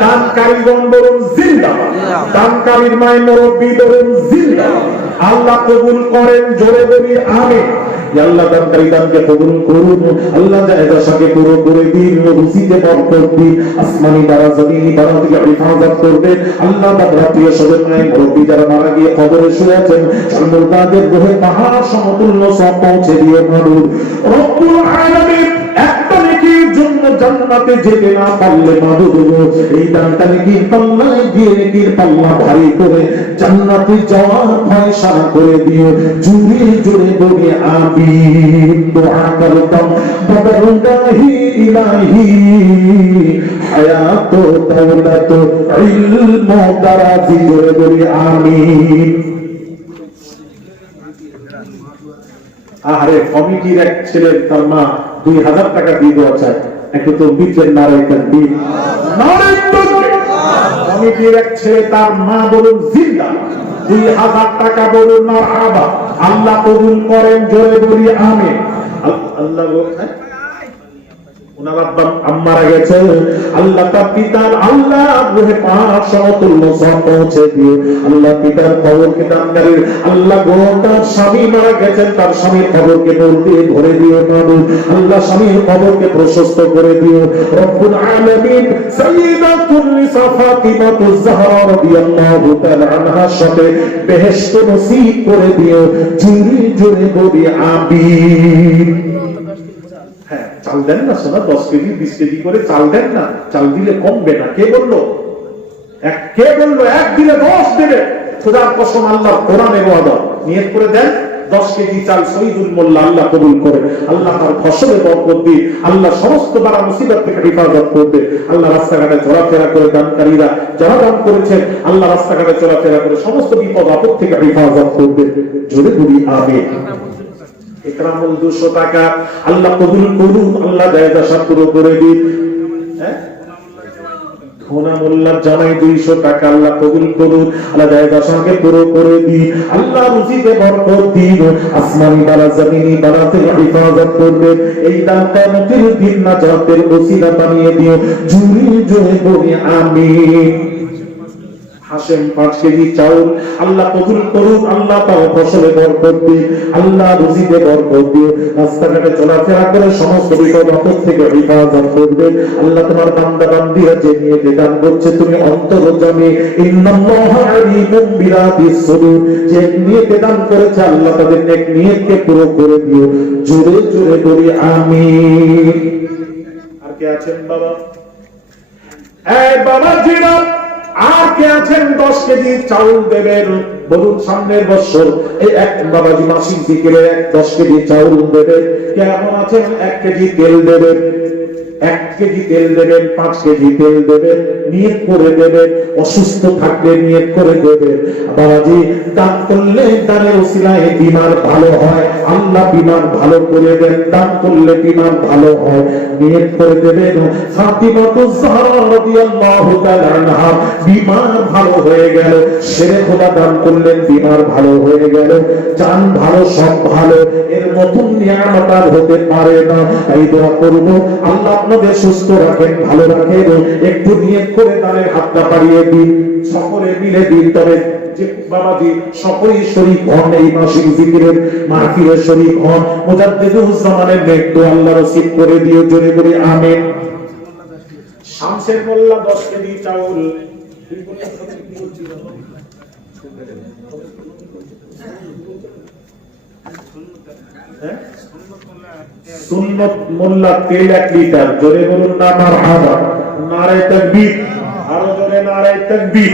দানকারীগণ বলুন জিন্দাবাদ, দানকারীর মায়ের মুরব্বি বলুন জিন্দাবাদ। আল্লাহ কবুল করেন, জোরে বলি আমিন। আল্লাহ দানকারী দানকে কবুল করুন। আল্লাহ জায়েজাকে পুরো করে দিন, রুজিতে বরকত দিন, আসমানি দ্বারা জমিনি দ্বারা থেকে হেফাজত করবেন। আল্লাহ তাআলা প্রিয় স্বজন মায়ের মুরব্বি যারা মারা গিয়ে কবরে শুয়ে আছেন, তাদের গ্রহে পাহাড় সমতুল্য সওয়াব পৌঁছে দিয়ে মারুন রব্বুল আলামিন। একটা নেকির জন্য জান্নাতে যেতে না পারলে মাদুদ এই দানটা নেকির পাল্লায় দিয়ে নেকির পাল্লা ভারী করে জান্নাতে যাওয়ার ফয়সালা করে দিও। জুড়ে জুড়ে বলে আমিন। দোয়া করতাম বদরুল্লাহি ইলাহি হায়াত দৌলত ইলম দারাজি, জুড়ে বলে আমিন। আরে কমিটির এক ছেলে তার মা 2000 টাকা দিয়ে দেওয়া চায়, একটু তো বিচের নারায় তাকবীর, নারায় তাকবীর। কমিটির এক ছেলে তার মা বলুন জিন্দা, 2000 টাকা বলুন মারহাবা। আল্লাহ কবুল করেন, জোরে বলি আমিন। আল্লাহ বলেন ওনার আব্বা আম্মারা গেছে, আল্লাহ তার পিতার আল্লাহ রূহে পাক সমতুল্য সওয়াব পৌঁছে দিও। আল্লাহ পিতার কবরকে দানকারীর আল্লাহ গো, তার স্বামী মারা গেছেন, তার স্বামীর কবরকে নূর দিয়ে ভরে দিও প্রভু। আল্লাহ স্বামীর কবরকে প্রশস্ত করে দিও রব্বুল আলামিন। সাইয়্যিদাতুন নিসা ফাতিমাতুজ জাহরা রাদিয়াল্লাহু তাআলা আনহার সাথে বেহেশত নসিব করে দিও। জুড়ে জুড়ে বলি আমিন। হ্যাঁ, চাল দেন না সোনা, 10 কেজি 20 কেজি করে চাল দেন না, চাল দিলে কমবে না। কে বললো এক দিলে 10 দেবে? খোদার কসম, আল্লাহর কোরআনের ওয়াদা, নিয়ত করে দেন 10 কেজি চাল শহীদুল মোল্লা আল্লাহ কবুল করে। আল্লাহ তার ফসলে বরকত দিয়ে আল্লাহ সমস্ত বালা মুসিবত থেকে হেফাজত করবে। আল্লাহ রাস্তাঘাটে চলাফেরা করে দানকারীরা যারা দান করেছেন, আল্লাহ রাস্তাঘাটে চলাফেরা করে সমস্ত বিপদ আপদ থেকে হেফাজত করবে। জোরে বলি আমিন। ইকরামুল 200 টাকা আল্লাহ কবুল করুন, আল্লাহ জায়েজা সব পুরো করে দিন। খোনা মোল্লার জামাই 200 টাকা আল্লাহ কবুল করুন, আল্লাহ জায়েজা সবকে পুরো করে দিন। আল্লাহ রুজিতে বরকত দিন, আসমানি বালা জমিনি বালাতে হেফাজত করবে। এই দান কিয়ামতের দিন নাজাতের ওসিলা বানিয়ে দিও। জুড়ে জুড়ে বলি আমিন। হাশেম 5 কেজি চাউল আল্লাহ কবুল করুন, আল্লাহ তার ফসলে বরকত দিন, আল্লাহ রুজিতে বরকত দিন। রাস্তাঘাটে চলাফেরা করে সমস্ত বিপদ আপদ থেকে হেফাজত করবে। আল্লাহ তোমার বান্দা বান্দিরা যে নিয়ে দান করছে তুমি অন্তর্যামী। ইন্নাল্লাহা আলিমুম বিরাতিস সুদূর, যে নিয়ে দান করেছে আল্লাহ তাদের নেক নিয়তকে পুরো করে দিও। জোরে জোরে বলি আমিন। আর কে আছেন বাবা? এই বাবা জিরা, আর কে আছেন 10 কেজি চাউল দেবেন? বলুন সামনের বছর এই এক বাবাজি মাসিক জিকিরে 10 কেজি চাউল দেবেন। কেমন আছেন? 1 কেজি তেল দেবেন, 1 কেজি তেল দেবেন, 5 কেজি তেল দেবেন, নিয়ত করে দেবেন। অসুস্থ থাকলে নিয়ত করে দেবেন। বাবাজি দান করলে দানের ওসিলায় বিমার ভালো হয়, আল্লাহ বিমার ভালো করে দেন। দান করলে বিমার ভালো হয়, নিয়ত করে দেবেন। ফাতিমাতুজ জাহরা রাদিয়াল্লাহু তাআলা আনহা বিমার ভালো হয়ে গেল, শেরে খোদা দান করলেন, বিমার ভালো হয়ে গেল। জান ভালো, সব ভালো, এর মতন নিয়ামত আর হতে পারে না। এই দোয়া করব আল্লাহ আপনাদের সুস্থ রাখেন, ভালো রাখেন। একটু নিয়ত করে দানের হাতটা বাড়িয়ে দিন, সকলে মিলে দিন। তবে যে বাবাজি সকলেই শরীক হন, এই মাসিক জিকিরের মাহফিলে শরীক হন। মুজাদ্দিদুজ্জামানের নেক দোয়া আল্লাহ নসিব করে দিও। জোরে বলি আমিন। শামসের মোল্লা 10 কেজি চাউল। সুন্নত মোল্লা তেল 1 লিটার। জোরে বলুন না মারহাবা, নারায়ে তাকবীর, আরো জোরে নারায়ে তাকবীর।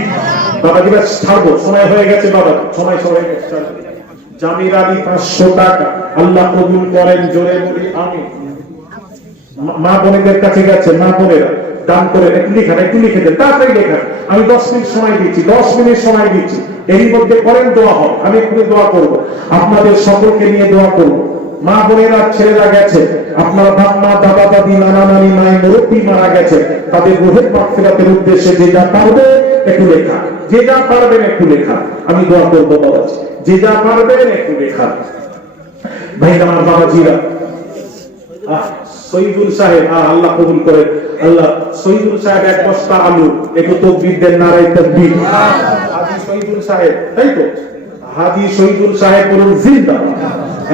বাবা দিবা ছাড়বো, সময় হয়ে গেছে বাবা, সময় হয়ে গেছে। জামির আলী 500 টাকা আল্লাহ কবুল করেন। জোরে বলি আমিন। মা বোনেদের কাছে গেছে, মা বোনেরা দান করে একটু লিখে দেন, তাড়াতাড়ি লেখা। আমি 10 মিনিট সময় দিচ্ছি, 10 মিনিট সময় দিচ্ছি। এরই মধ্যে করেন, দোয়া হবে। আমি একটু দোয়া করব, আপনাদের সকলকে নিয়ে দোয়া করব। মা বোনেরা ছেলেরা গেছে, আপনার বাপ মা দাদা দাদি নানা নানি মায়ের মুরব্বী মারা গেছে, তাদের রুহের মাগফিরাতের উদ্দেশ্যে যে যা পারবে একটু লেখা, যে যা পারবেন একটু লেখা। আমি দোয়া করব বাবা, যে যা পারবেন একটু লেখা। ভাই আমার বাবাজিরা, শহীদুল সাহেব আল্লাহ কবুল করে। আল্লাহ শহীদুল সাহেব 1 বস্তা আলু, একটু তাকবীর দেন, নারায়ে তাকবীর। হাজী শহীদুল সাহেব, তাই তো? হাজী শহীদুল সাহেব বলুন জিন্দাবাদ।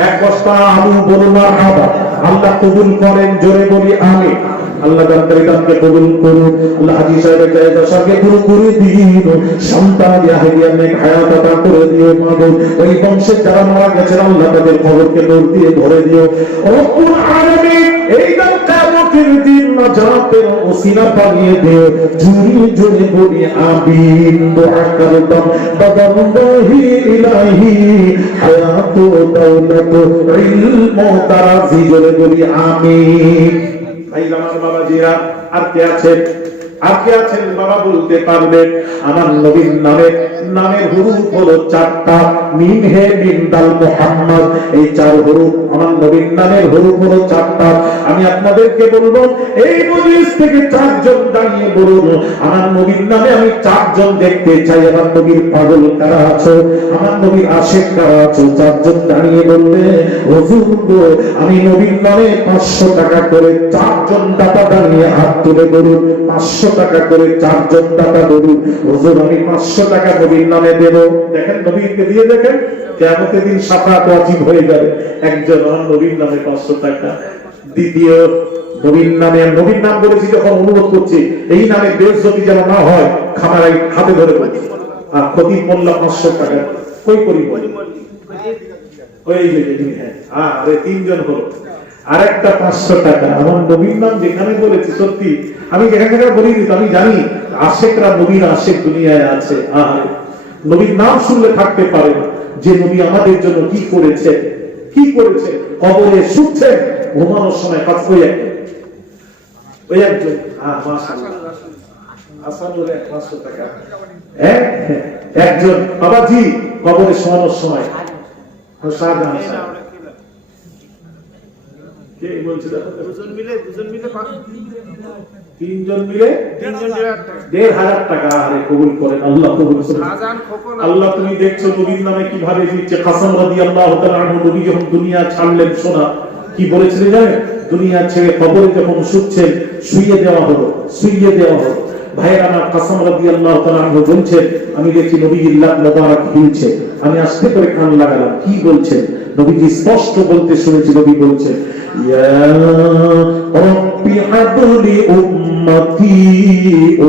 1 বস্তা আলু বলুন মারহাবা। আল্লাহ কবুল করেন। জোরে বলি আমিন। আল্লাহ দানকারী দানকে কবুল করুন। আল্লাহ হাজী সাহেবের জায়গা সবকে পুরো করে দিন, সন্তান ইয়াহিয়া নেক হায়াত আতা করে দিও মাগো। ওই বংশের যারা মারা গেছেন আল্লাহ তাদের খবরকে নূর দিয়ে ভরে দিও রব্বুল আলামিন। এই দান কিয়ামতের দিন নাজাতের ওসিলা বানিয়ে দিও, জুড়ে জুড়ে বলি আমিন। দোয়া করতাম বাদাল্লাহি ইলাহি হায়াতু দাওলাতু ইলমু তারাজি, জুড়ে বলি আমিন। ভাই আমার বাবাজিরা, আর কে আছেন? আর কে আছেন বাবা বলতে পারবেন? আমার নবীর নামের হুরুফ হলো 4টা। মিম হে মিম দাল মুহাম্মদ, এই 4 হুরুফ আমার নবীর নামের হুরুফ হলো 4টা। আমি আপনাদেরকে বলবো এই মজলিস থেকে 4 জন দাঁড়িয়ে বলুন আমার নবীর নামে আমি 4 জন দেখতে চাই। আমার নবীর পাগল কারা আছো, আমার নবীর আশিক কারা আছো? 4 জন দাঁড়িয়ে বলবে হুজুর গো আমি নবীর নামে 500 টাকা করে 4 জন দাতা দাঁড়িয়ে হাত তুলে বলুন 500 টাকা করে 4 জন দাতা বলুন হুজুর আমি 500 টাকা নবীর নামে দেব। দেখেন নবীকে দিয়ে দেখেন কিয়ামতের দিন শাফাআত ওয়াজিব হয়ে যাবে। একজন আমার নবীর নামে 500 টাকা। দ্বিতীয় নবীর নাম বলেছি যখন অনুরোধ করছি এই নামে বেইজ্জতি যেন না হয়, খামারাই হাতে ধরে বলছি। আর খতিব মোল্লা 500 টাকা কই করি ওই যে হ্যাঁ আরে 3 জন হলো। আরেকটা 500 টাকা। আমার নবীর নাম যেখানে বলেছি সত্যি আমি যেখানে বলিনি তো আমি জানি আশেকরা নবীর আশেক দুনিয়ায় আছে। নবীর নাম শুনলে থাকতে পারে না যে নবী আমাদের জন্য কি করেছে, কি করেছে। কবরে শুচ্ছেন, ঘুমানোর সময় কাজ করে ওই একজন একজন বাবাজি কবরে শোয়ানোর সময় তিনজন মিলে 1,500 টাকা। আরে কবুল করেন আল্লাহ, কবুল করেন আল্লাহ। তুমি দেখছো নবীর নামে কিভাবে দিচ্ছে। কাসম রাদিয়াল্লাহু তাআলা আনহু নবী যখন দুনিয়া ছাড়লেন শোনা কি বলেছিলেন জানেন? দুনিয়া ছেড়ে কবরে যখন শুচ্ছেন শুইয়ে দেওয়া হলো। ভাইয়ের আমার কাসম রাদিয়াল্লাহু তাআলা আনহু বলছেন আমি দেখি নবীর লাত মোবারক হিলছে। আমি আস্তে করে কান লাগালাম কি বলছেন। নবীজি স্পষ্ট বলতে শুনেছি। নবী বলছেন ইয়া রাব্বি হাবলি উম্মতি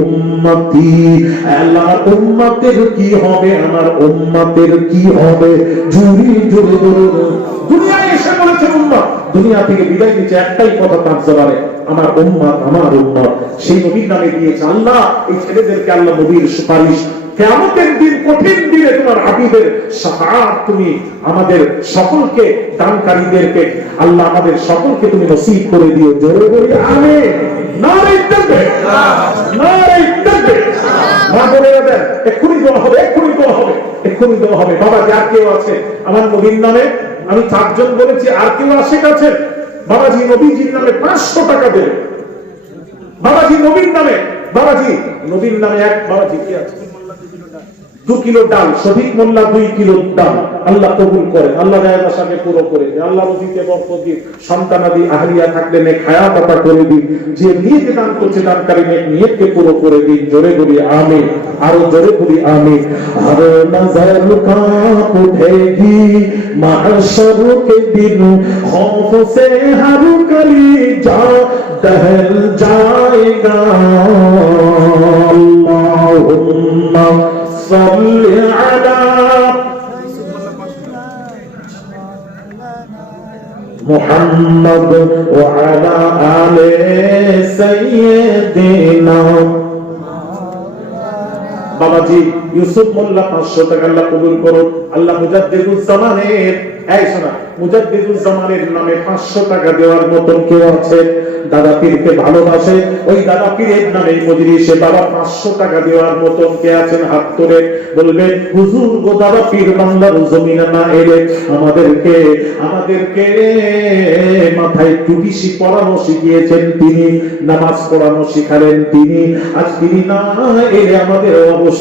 উম্মতি। আল্লাহর উম্মতের কি হবে, আমার উম্মতের কি হবে? জুরি জুরি দুনিয়ায় এসে বলেছে উম্মত, দুনিয়া থেকে বিদায় নিচ্ছে একটাই কথা তার জবানে আমার উম্মত আমার উম্মত। সেই নবীর নামে দিয়েছে আল্লাহ এই ছেলেদেরকে আল্লাহ নবীর সুপারিশ। কিয়ামতের দিন কঠিন দিনে তোমার হাবিবের শাফাআত তুমি আমাদের সকলকে দানকারীদেরকে আল্লাহ আমাদের সকলকে তুমি নসিব করে দিও। জোরে বলি আমিন। নারে তাকবীর, নারে তাকবীর। মা বলে দেন এক্ষুনি দোয়া হবে, এক্ষুনি দোয়া হবে, এক্ষুনি দোয়া হবে। বাবা যার কেউ আছে আমার নবীর নামে আমি 4 জন বলেছি, আর কেউ আশেক আছে বাবাজি নবীজির নামে 500 টাকা দেবে। বাবাজি নবীর নামে, বাবাজি নবীর নামে এক বাবাজি কি আছে 2 কিলো ডাল, শফিক মোল্লা 2 কিলো ডাল। আল্লাহ কবুল করেন, আল্লাহ রায়ের আশাকে পুরো করে দেন, আল্লাহ রুজিতে বরকত দিন, সন্তানাদি আহলিয়া থাকলে নেক হায়াত আতা করে দিন। যে নিয়ত দান করছে দানকারী নেক নিয়তকে পুরো করে দিন। জোরে বলি আমিন, আরো জোরে বলি আমিন। আর নজর কাঁপ উঠেগি মাহশর के दिन खौफ से हर कलीजा दहल जाएगा। अल्लाहुम्मा सल्ली अला मुहम्मद व अला आले सय्यिदिना। বাবাজি ইউসুফ মোল্লা 500 টাকা আল্লাহ কবুল করুন। আল্লাহ মুজাদ্দিদুজ্জামানের এই শোনা মুজাদ্দিদুজ্জামানের নামে 500 টাকা দেওয়ার মতন কেউ আছে? দাদা পীরকে ভালোবাসে ওই দাদা পীরের নামে মজলিসে বাবা 500 টাকা দেওয়ার মতন কে আছেন? হাত তুলে বলবেন হুজুর গো দাদা পীর বাংলার জমিনে না এলে আমাদেরকে মাথায় টুপি পরানো শিখিয়েছেন তিনি, নামাজ পড়ানো শিখালেন তিনি। আজ তিনি না এলে আমাদের অবস্থা